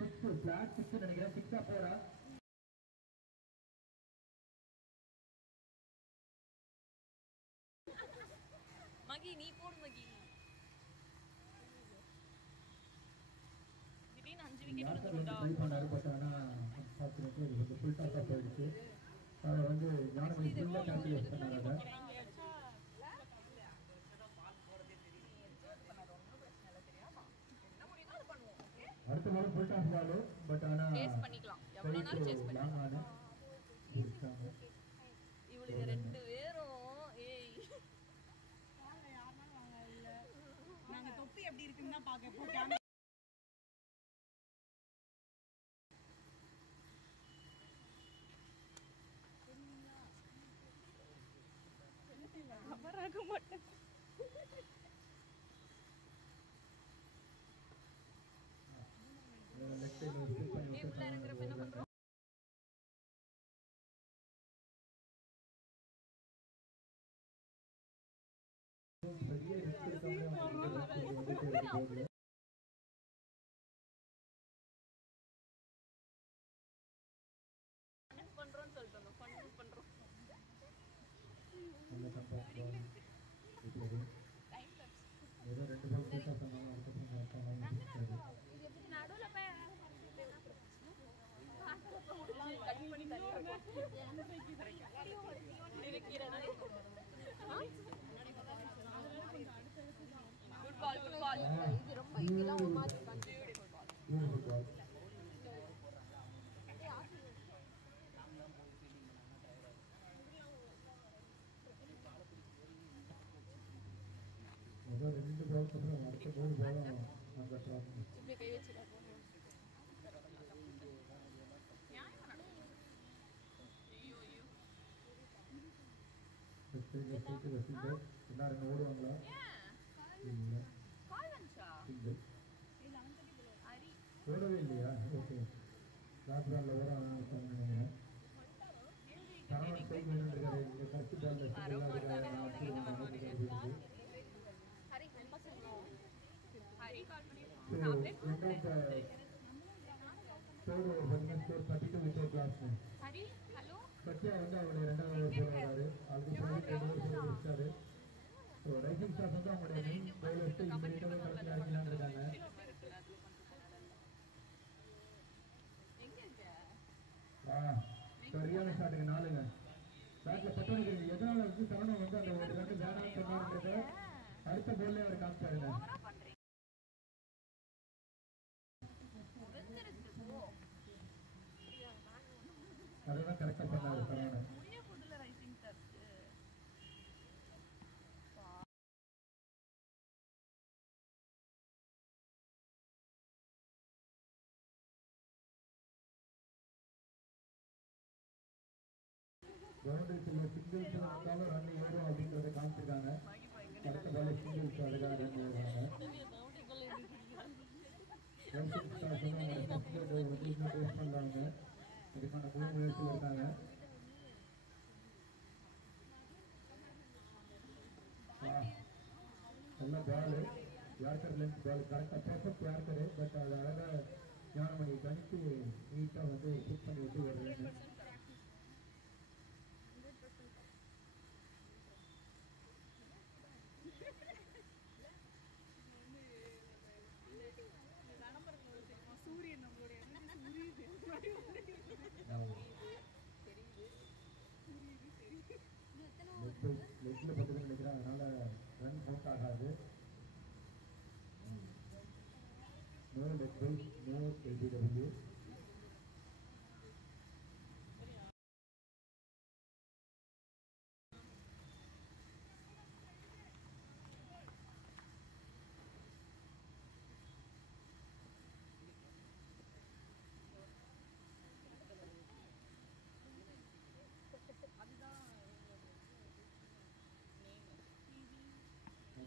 6 ஃபிளாட் 6 நினைக்கிறேன். 6 போறா மகி நீ போடு மகி. திடீர்னு 5 விக்கெட் வந்துட்டா. ட்ரை பண்ணாரு பட் ஆனா அன்ஃபார்ச்சுனேட்லி இது வந்து ஃபுல் டாஸா போயிடுச்சு. அதை வந்து ஞானமணி ஃபுல்லா கேன்சல் பண்ணாங்க. அடுத்த பால் ஃபுல் டாஸ் பால் பட் ஆனா சேஸ் பண்ணிக்கலாம். எவ்வளவு நாள் சேஸ் பண்ணிக்கலாம். இவளுங்க 2 பேரும் ஏய் யாருனாலும் வாங்க இல்ல நாங்க தொப்பி எப்படி இருக்குன்னு தான் பாக்க போறோம். கவராக மாட்டேன். லெஃப்ட் சைடுல ஸ்கிப் பண்ணி ஏய் உள்ள இறங்குறப்ப என்ன பண்றோம்? பெரிய ரிஸ்க் எடுக்காம பண்றோம்னு சொல்லிட்டோம். ஃபன் பண்றோம். நல்ல கம்பேக் பால் இது டைம் லாப்ஸ். ஏதோ 2 பால் கிட்ட சொன்னாங்க அதுக்கு கரெக்ட்டா வாங்கிட்டாரு. இது எப்படி நடுவுல போய் கட் பண்ணி தள்ளிடுறோம். குட் பால் குட் பால். இது ரொம்ப இதெல்லாம் ஒரு மாதிரி பியூட்டிஃபுல் பால். பியூட்டிஃபுல் பால். ஏதோ 2 பால் அப்புறம் அடுத்த 3 பாலும் நாங்க ட்ராப் இப்படி கை வச்சுடா போறோம். ஐயோ ஐயோ வெஸ்ட் எல்லாரும் ஓடுவாங்களா? இல்ல கால் வந்துச்சா? சிங்கிள் ஹரி ஓடவே இல்லையா? ஓகே லாஸ்ட் பால்ல ஓட சொன்னீங்க. தாராள சைக்கிள் இருக்காரு. இங்க ஃபர்ஸ்ட் பால்ல ஹரி ஹெல்ப் பண்ணுங்க. ஹரி கால் பண்ணி நான் அப்டேட் பண்றேன். தேர்ட் ஓவர் பண்ண score 32 wicket loss. Hari hello Sathya வந்து அவருடைய 2வது ஓவர் போறாரு. ஆல்ரெடி 2 ஓவர் போட்டாரு. ஸோ ரைசிங் ஸ்டார்ஸ் வந்து அவங்களுடைய மெயின் பவுலர்ஸ் இமிடியேட்டாக களத்தில் இறங்கலான்னு இருக்காங்க. சரியான ஷாட்டுக்கு 4ங்க. பேட்ல பட்டு வைக்கிறீங்க. எதனால வந்து சரணம் வந்து அந்த ஒரு 2 வேணான்னு சொன்னாருன்றத அடுத்த போல்லே அவர் காமிச்சாருங்க. அதுதான் கரெக்டா பண்ணாரு சரணம். முன்னே புதுல ரைசிங் ஸ்டார்ஸ் பவுண்டரிஸ்ல சிங்கிள்ஸ் வந்தாலும் ரன் ஏறும் அப்படின்றத காமிச்சிருக்காங்க. அடுத்த பால் சிங்கிள்ஸ் அதுக்காக ரன் ஏறுறாங்க. ரைசிங் ஸ்டார்ஸ் வந்து ஃபர்ஸ்ட் வந்து இன்னும் டேஸ்ட் பண்றாங்க. இதுக்கான முழு முயற்சியில் இருக்காங்க. நல்ல பால் யார்கர் லென்த் பால் கரெக்டாக பர்ஃபெக்ட் யார்கரு. பட் அது அழகாக ஞானமணி கணித்து நீட்டாக வந்து பிக் பண்ணி விட்டு வருவாங்க. சூரியன் நம்மளுடைய லெக்ல பட்டு நினைக்கிறேன், அதனால ரன் அவுட் ஆகாது. No leg bye no LBW.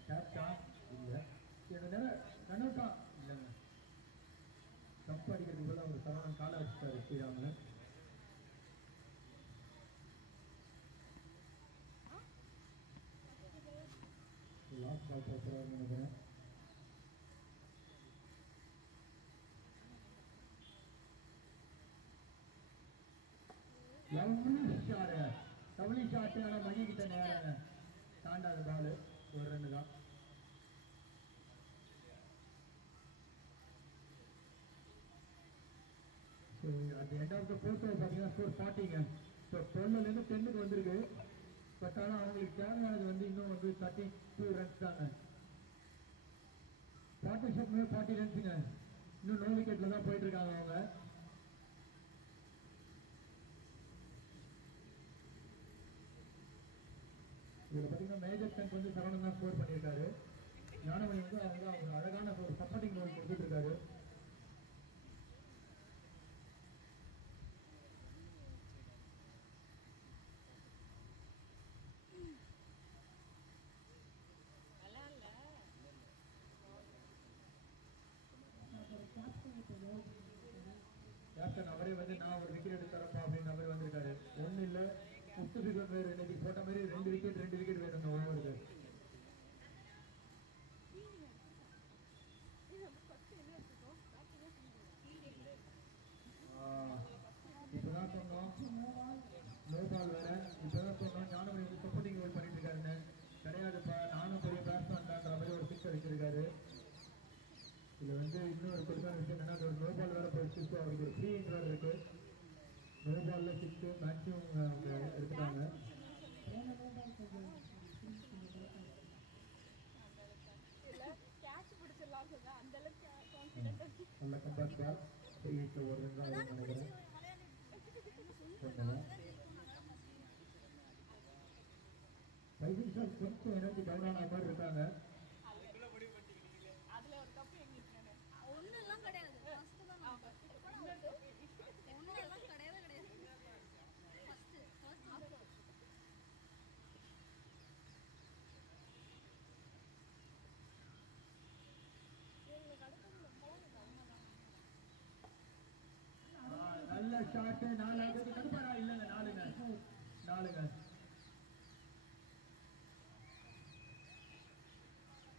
கேப்டா இல்லை, என்ன கண்ணூட்டா இல்லைங்க. கப் அடிக்கிறதுக்கு போல அவர் சரவணன் காலை வச்சுட்டாரு ஸ்ரீராமன். லாஸ்ட் பால் போகிறாருன்னு நினைக்கிறேன். லவ்லி ஷாட் ஆனால் மணி கிட்ட நேராங்க தாண்டாத பால். ஒரு ரன்னு தான். at the end of the fourth over பார்த்தீங்கன்னா ஸ்கோர் 40ங்க. ஸோ 12லேருந்து 10க்கு வந்திருக்கு. பட் ஆனால் அவங்களுக்கு தேவையானது வந்து இன்னும் வந்து 32 ரன்ஸ் தாங்க. பார்ட்னர்ஷிப் 40 ரன்ஸுங்க. இன்னும் நோ விக்கெட்டில் தான் போயிட்டு இருக்காங்க அவங்க. இதில் பார்த்தீங்கன்னா மேஜர் டங்க் வந்து சரவணன் தான் ஸ்கோர் பண்ணியிருக்காரு. ஞானமணி வந்து அவங்க அழகான ஒரு சப்போர்ட்டிங் ரோல் கொடுத்துட்டு இருக்காரு. கேப்டன் அவரே வந்து நான் ஒரு விக்கெட் எடுத்துறப்பா அப்படின்னு அவர் வந்திருக்காரு. ஒன்றும் இல்லை, 50 விக்கெட் வேறு இன்னைக்கு போட்ட மாதிரி 2 விக்கெட் வேணுங்க ஓவருக்கு. இப்பதான் சொன்னோம் நோ பால் வேற. இப்பதான் சொன்னோம் ஞானமணி வந்து சப்போர்ட்டிங் ரோல் பண்ணிட்டு இருக்காருன்னு. கிடையாதுப்பா, நானும் பெரிய பேட்ஸ்மேன் தான்ற மாதிரி ஒரு சிக்ஸ் அடிச்சிருக்காரு. இது வந்து இன்னொரு கொடுக்கான விஷயம் என்னன்னா, ஒரு நோ பால் வேற போயிடுச்சு. ஸோ அவருக்கு ஒரு ஃப்ரீ இன்ட்ரா இருக்கு. நோ பால்ல 6 மேக்ஸிமம் அவங்க எடுத்துட்டாங்க. நல்ல கம்பேக் பால். ஒரு ரன் தான் நினைக்கிறேன். கொஞ்சம் எனர்ஜி டவுன் ஆன மாதிரி இருக்காங்க. ஒன்னெல்லாம் கிடையாது, ஒன்னெல்லாம் கிடையவே கிடையாது. நல்ல ஷாட். 4 கடுப்பாரா இல்லைங்க. 4ங்க.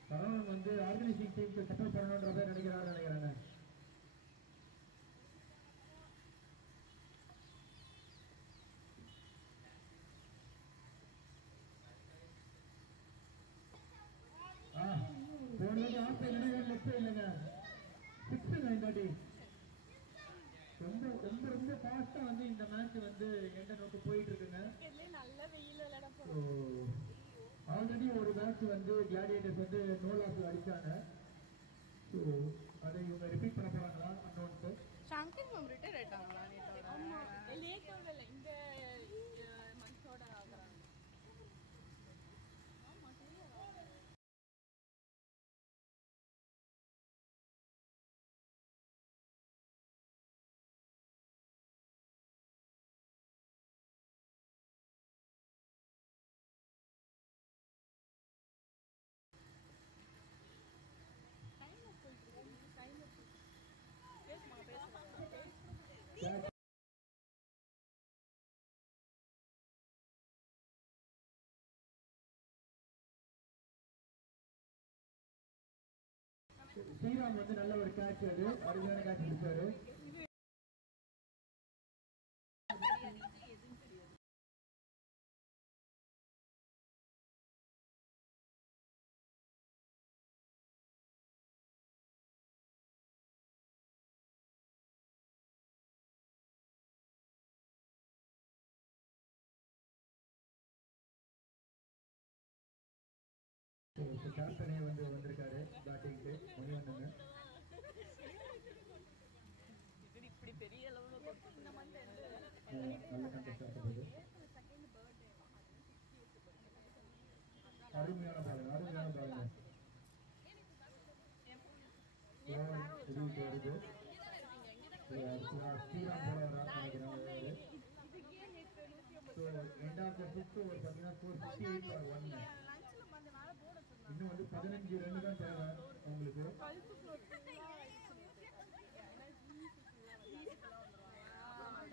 சரவணன் வந்து ஆர்கனைசிங் டீமுக்கு சப்போர்ட் பண்ணணுன்ற பேர் நினைக்கிறாங்க. போனது ஆஃப் லெஃப்ட் இல்லைங்க. 6ங்க இந்த வாட்டி. ரொம்ப ரொம்ப ரொம்ப ஃபாஸ்டா வந்து இந்த மேட்ச் வந்து எந்த நோக்கி போயிட்டு இருக்குங்க. ஆல்ரெடி ஒரு மேட்ச் வந்து கிளாடியேட்டர்ஸ் வந்து நோ லாஸ் அடிச்சாங்க. ஸோ அதை இவங்க ரிப்பீட் பண்ண போறாங்களா அன்னோன்ஸ். ஷங்கர் மேம் ரிட்டையர் ஆயிட்டாங்களா? ஆமா, லேட்டோட இல்லை, இந்த மந்தோட ஆகுறாங்க. ஸ்ரீராம் வந்து நல்ல ஒரு கேட்ச், அது அருமையான கேட்ச் எடுத்தாரு. கேப்டனே வந்து வந்திருக்காரு பேட்டிங்க்கு மணிவண்ணன். இப்படி பெரிய அளவுல நல்ல கண்டஸ்ட் ஆகுது. அருமையான பாருங்க, அருமையான பாருங்க. வருது ஸ்ரீராம் போல நினைக்கிறேன். End of the fifth over பார்த்தீங்கன்னா ஸ்கோர் 58-1. இன்னும் வந்து 15 ரன் தான் தேவை உங்களுக்கு.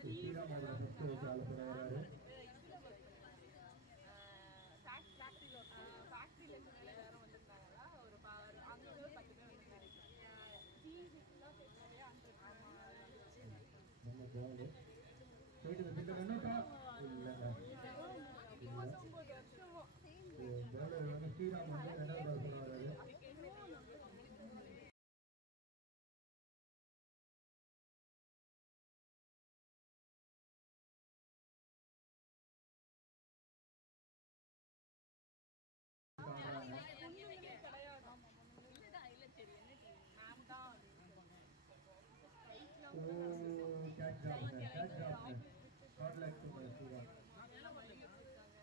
ஸ்ரீராம் அவரோட ஃபிஃப்த் ஓவர் ஆள போற வராரு. நம்ம பால் போயிட்டு இந்த ரன்னோட்டா இல்லைங்க. பாலர் வந்து ஸ்ரீராம் வந்து 2வது பால் சொல்ல வராரு.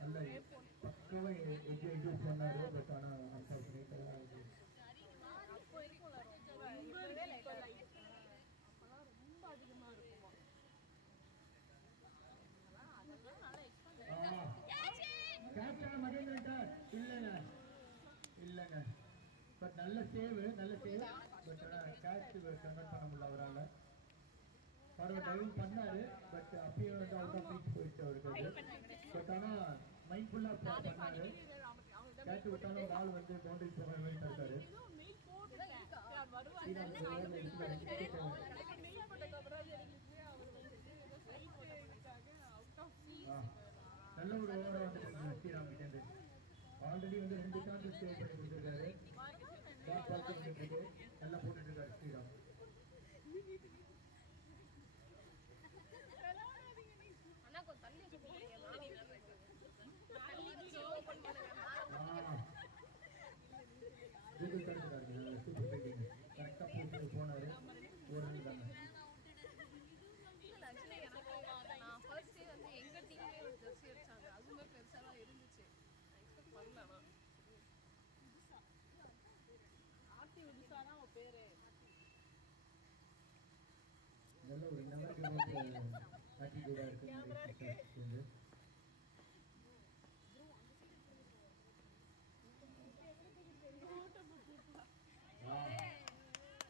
நல்ல பக்கவா எஜ்ஜூஸ் பண்ணாரு. பட் ஆனால் அன்ஃபார்ச்சுனேட்டாக மகேந்திரன் இல்லைங்க. பட் நல்ல சேவ், நல்ல சேவ். பட் ஆனால் கேட்ச் கன்வெர்ட் பண்ண முடியல அவரால். ஃபார்வர்ட் டைவிங் பண்ணாரு. பட் அப்பயும் வந்து அவுட் ஆஃப் ரீச் போயிடுச்சு அவருக்கு. பட் ஆனால் மைண்ட்ஃபுல்லாக பண்ணாரு. கேட்ச் விட்டாலும் பால் வந்து பவுண்டரி போகிற மாதிரி தடுத்தாரு. நல்ல ஒரு ஓவராக வந்துட்டு ஸ்ரீராம் கிட்டேருந்து. ஆல்ரெடி வந்து 2 சான்ஸ் சேவ் பண்ணி கொடுத்துருக்காரு. பேக் பால் பண்ணிட்டு நல்லா போட்டுட்டு இருக்காரு ஸ்ரீராம். கரெக்டா போட்டு போனாரு. ஒரு தாங்க நான் ஃபர்ஸ்ட் டே வந்து எங்க டீம்லயே ஒரு ஜெர்சி அடிச்சாங்க. அதுவுமே பெருசாலாம் இருந்துச்சு. எக்ஸ்பெக்ட் பண்ணல. ஆர்த்தி உடிசா தான் அவ பேரு. நல்ல ஒரு இன்னொரு ஆட்டிடியூடா இருக்கு.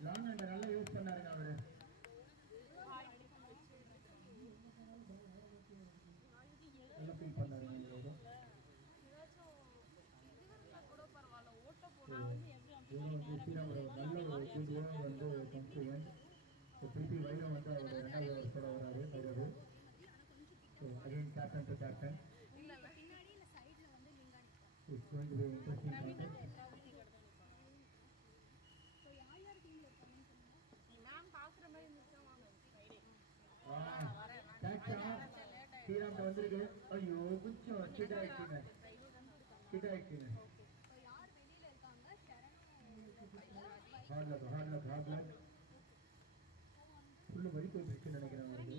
லாங் அண்ட் நல்லா யூஸ் பண்ணாருங்க அவரு. நல்லா ஃபீல் பண்ணாருங்க இவரு. கூட பரவாயில்ல ஓட்ட போனா நல்ல ஒரு குட் வந்து கன்ஃபிடன்ஸ். திருப்பி வைரம் வந்து அவர் 2வது ஓவர் போட வராரு. வைரவு again captain to captain. It's going to be interesting contest. மேம் பாக்குற மாதிரி இருந்துச்சு. ஸ்ரீராம் வந்திருக்கு. ஐயோ கொஞ்சம் கிட்ட ஆயிடுச்சுங்க. ஹார்ட் ஃபுல்லு வரி போயிட்டு நினைக்கிறேன் அவருக்கு.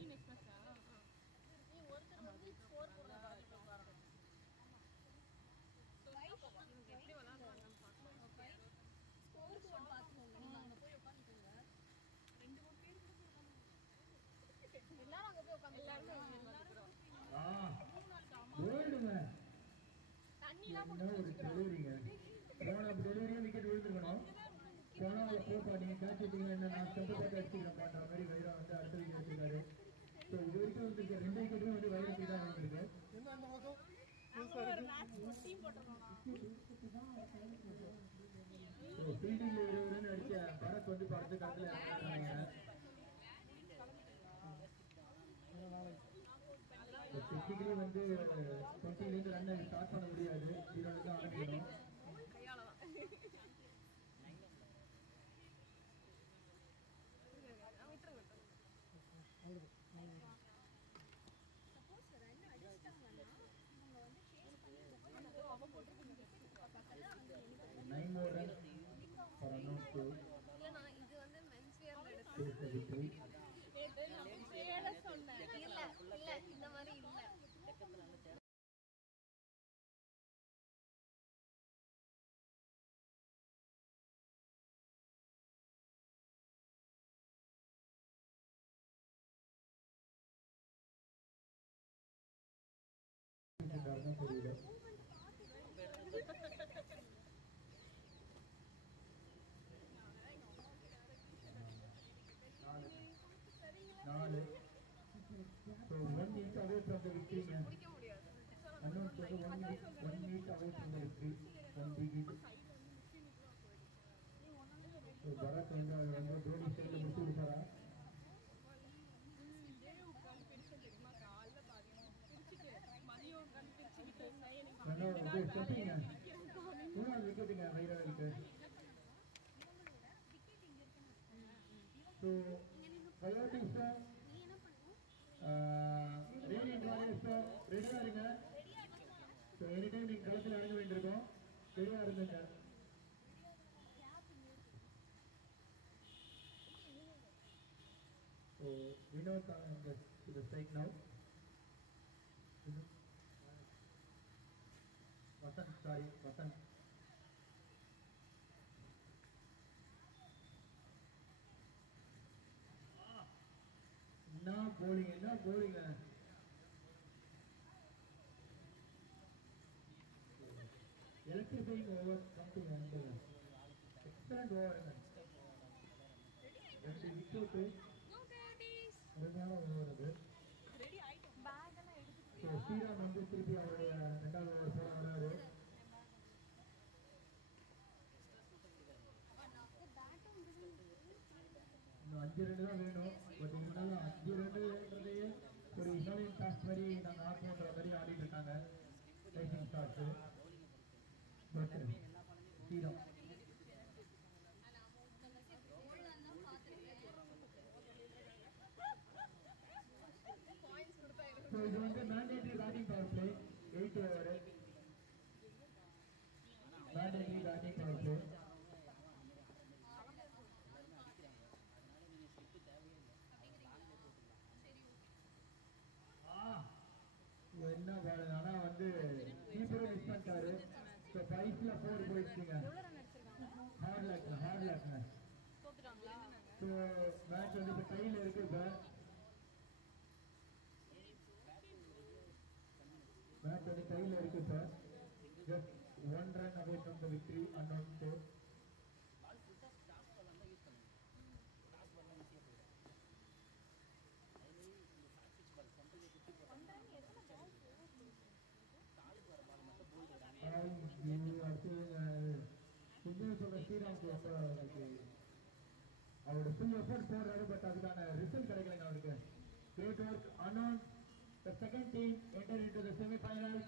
ஒரு டெலிவரிங்க. போன டெலிவரியும் விக்கெட் விழுந்துருக்கணும். போனால போப்பா நீங்க கேட்ச் விட்டீங்கன்னா என்ன நான் ஸ்டெப் பார்த்து அடிச்சுக்கிறேன் பாட்ட மாதிரி வைரா வந்து அடுத்த விக்கெட் அடிச்சிருக்காரு. ஸோ இது வரைக்கும் வந்து 2 விக்கெட்டுமே வந்து வைரத்துக்கு தான் வந்திருக்கு. ஃபீல்டிங்ல 20 ரன் அடிச்ச பரத் வந்து அடுத்த காலத்துல டெக்னிக்கலி வந்து 20 ரன் ஸ்டார்ட் பண்ண முடியாது. 0 தான் ஆரம்பிக்கணும். இல்ல நான் இது வந்து மென்ஸ் வியர்ல Chase the victory. எடுத்தேன் இல்ல இல்ல இந்த மாதிரி இல்ல தெரியல. நாலு. So 1 minute away from the victory. முடிக்க முடியாது Announced as 1 minute away from the victory. 1 digit. So Bharat வந்து தோனி ஸ்டைல்ல முடிச்சு விட்டாரா? இது ஸ்டெப்பிங்க. மூணாவது விக்கெட்டுங்க வைரவலுக்கு. So Coyote sir, Radiant Warriors sir, ரெடியா இருங்க. So anytime நீங்க களத்தில் இறங்க வேண்டியிருக்கோம். ரெடியா இருந்துங்க. So Vinod to the strike now. Vasant. என்ன bowling electrifying over something excellent over ரெண்டு விக்கெட் அருமையான ஓவர் அது. ஸ்ரீராம் வந்து திருப்பி அவருடைய 2வது ஓவர் போட வராரு. இன்னும் 5 ரன் தான் வேணும். பட் இருந்தாலும் 5 ரன்ன்றதையே ஒரு இன்வாலின் டாஸ்க் மாதிரி நாங்கள் ஆக்குன்ற மாதிரி ஆடிட்டு இருக்காங்க rising stars. But Sriram So இது வந்து mandatory batting power play 8 over mandatory batting power play. என்ன பாருங்க ஆனா வந்து கீப்பரும் மிஸ் பண்ணிட்டாரு. ஸோ 5ல 4 போயிடுச்சுங்க. ஹார்ட் லேக்ங்க. ஸோ மேட்ச் வந்து இப்போ கையில் இருக்கு. மேட்ச் வந்து கையில் இருக்கு sir. Just 1 run away from the victory announced. ஸ்ரீராம்க்கு அவரோட ஃபுல் எஃபர்ட் போடுறாரு. பட் அதுக்கான ரிசல்ட் கிடைக்கலங்க அவருக்கு. Great work. Announce the second team enter into the semi-finals.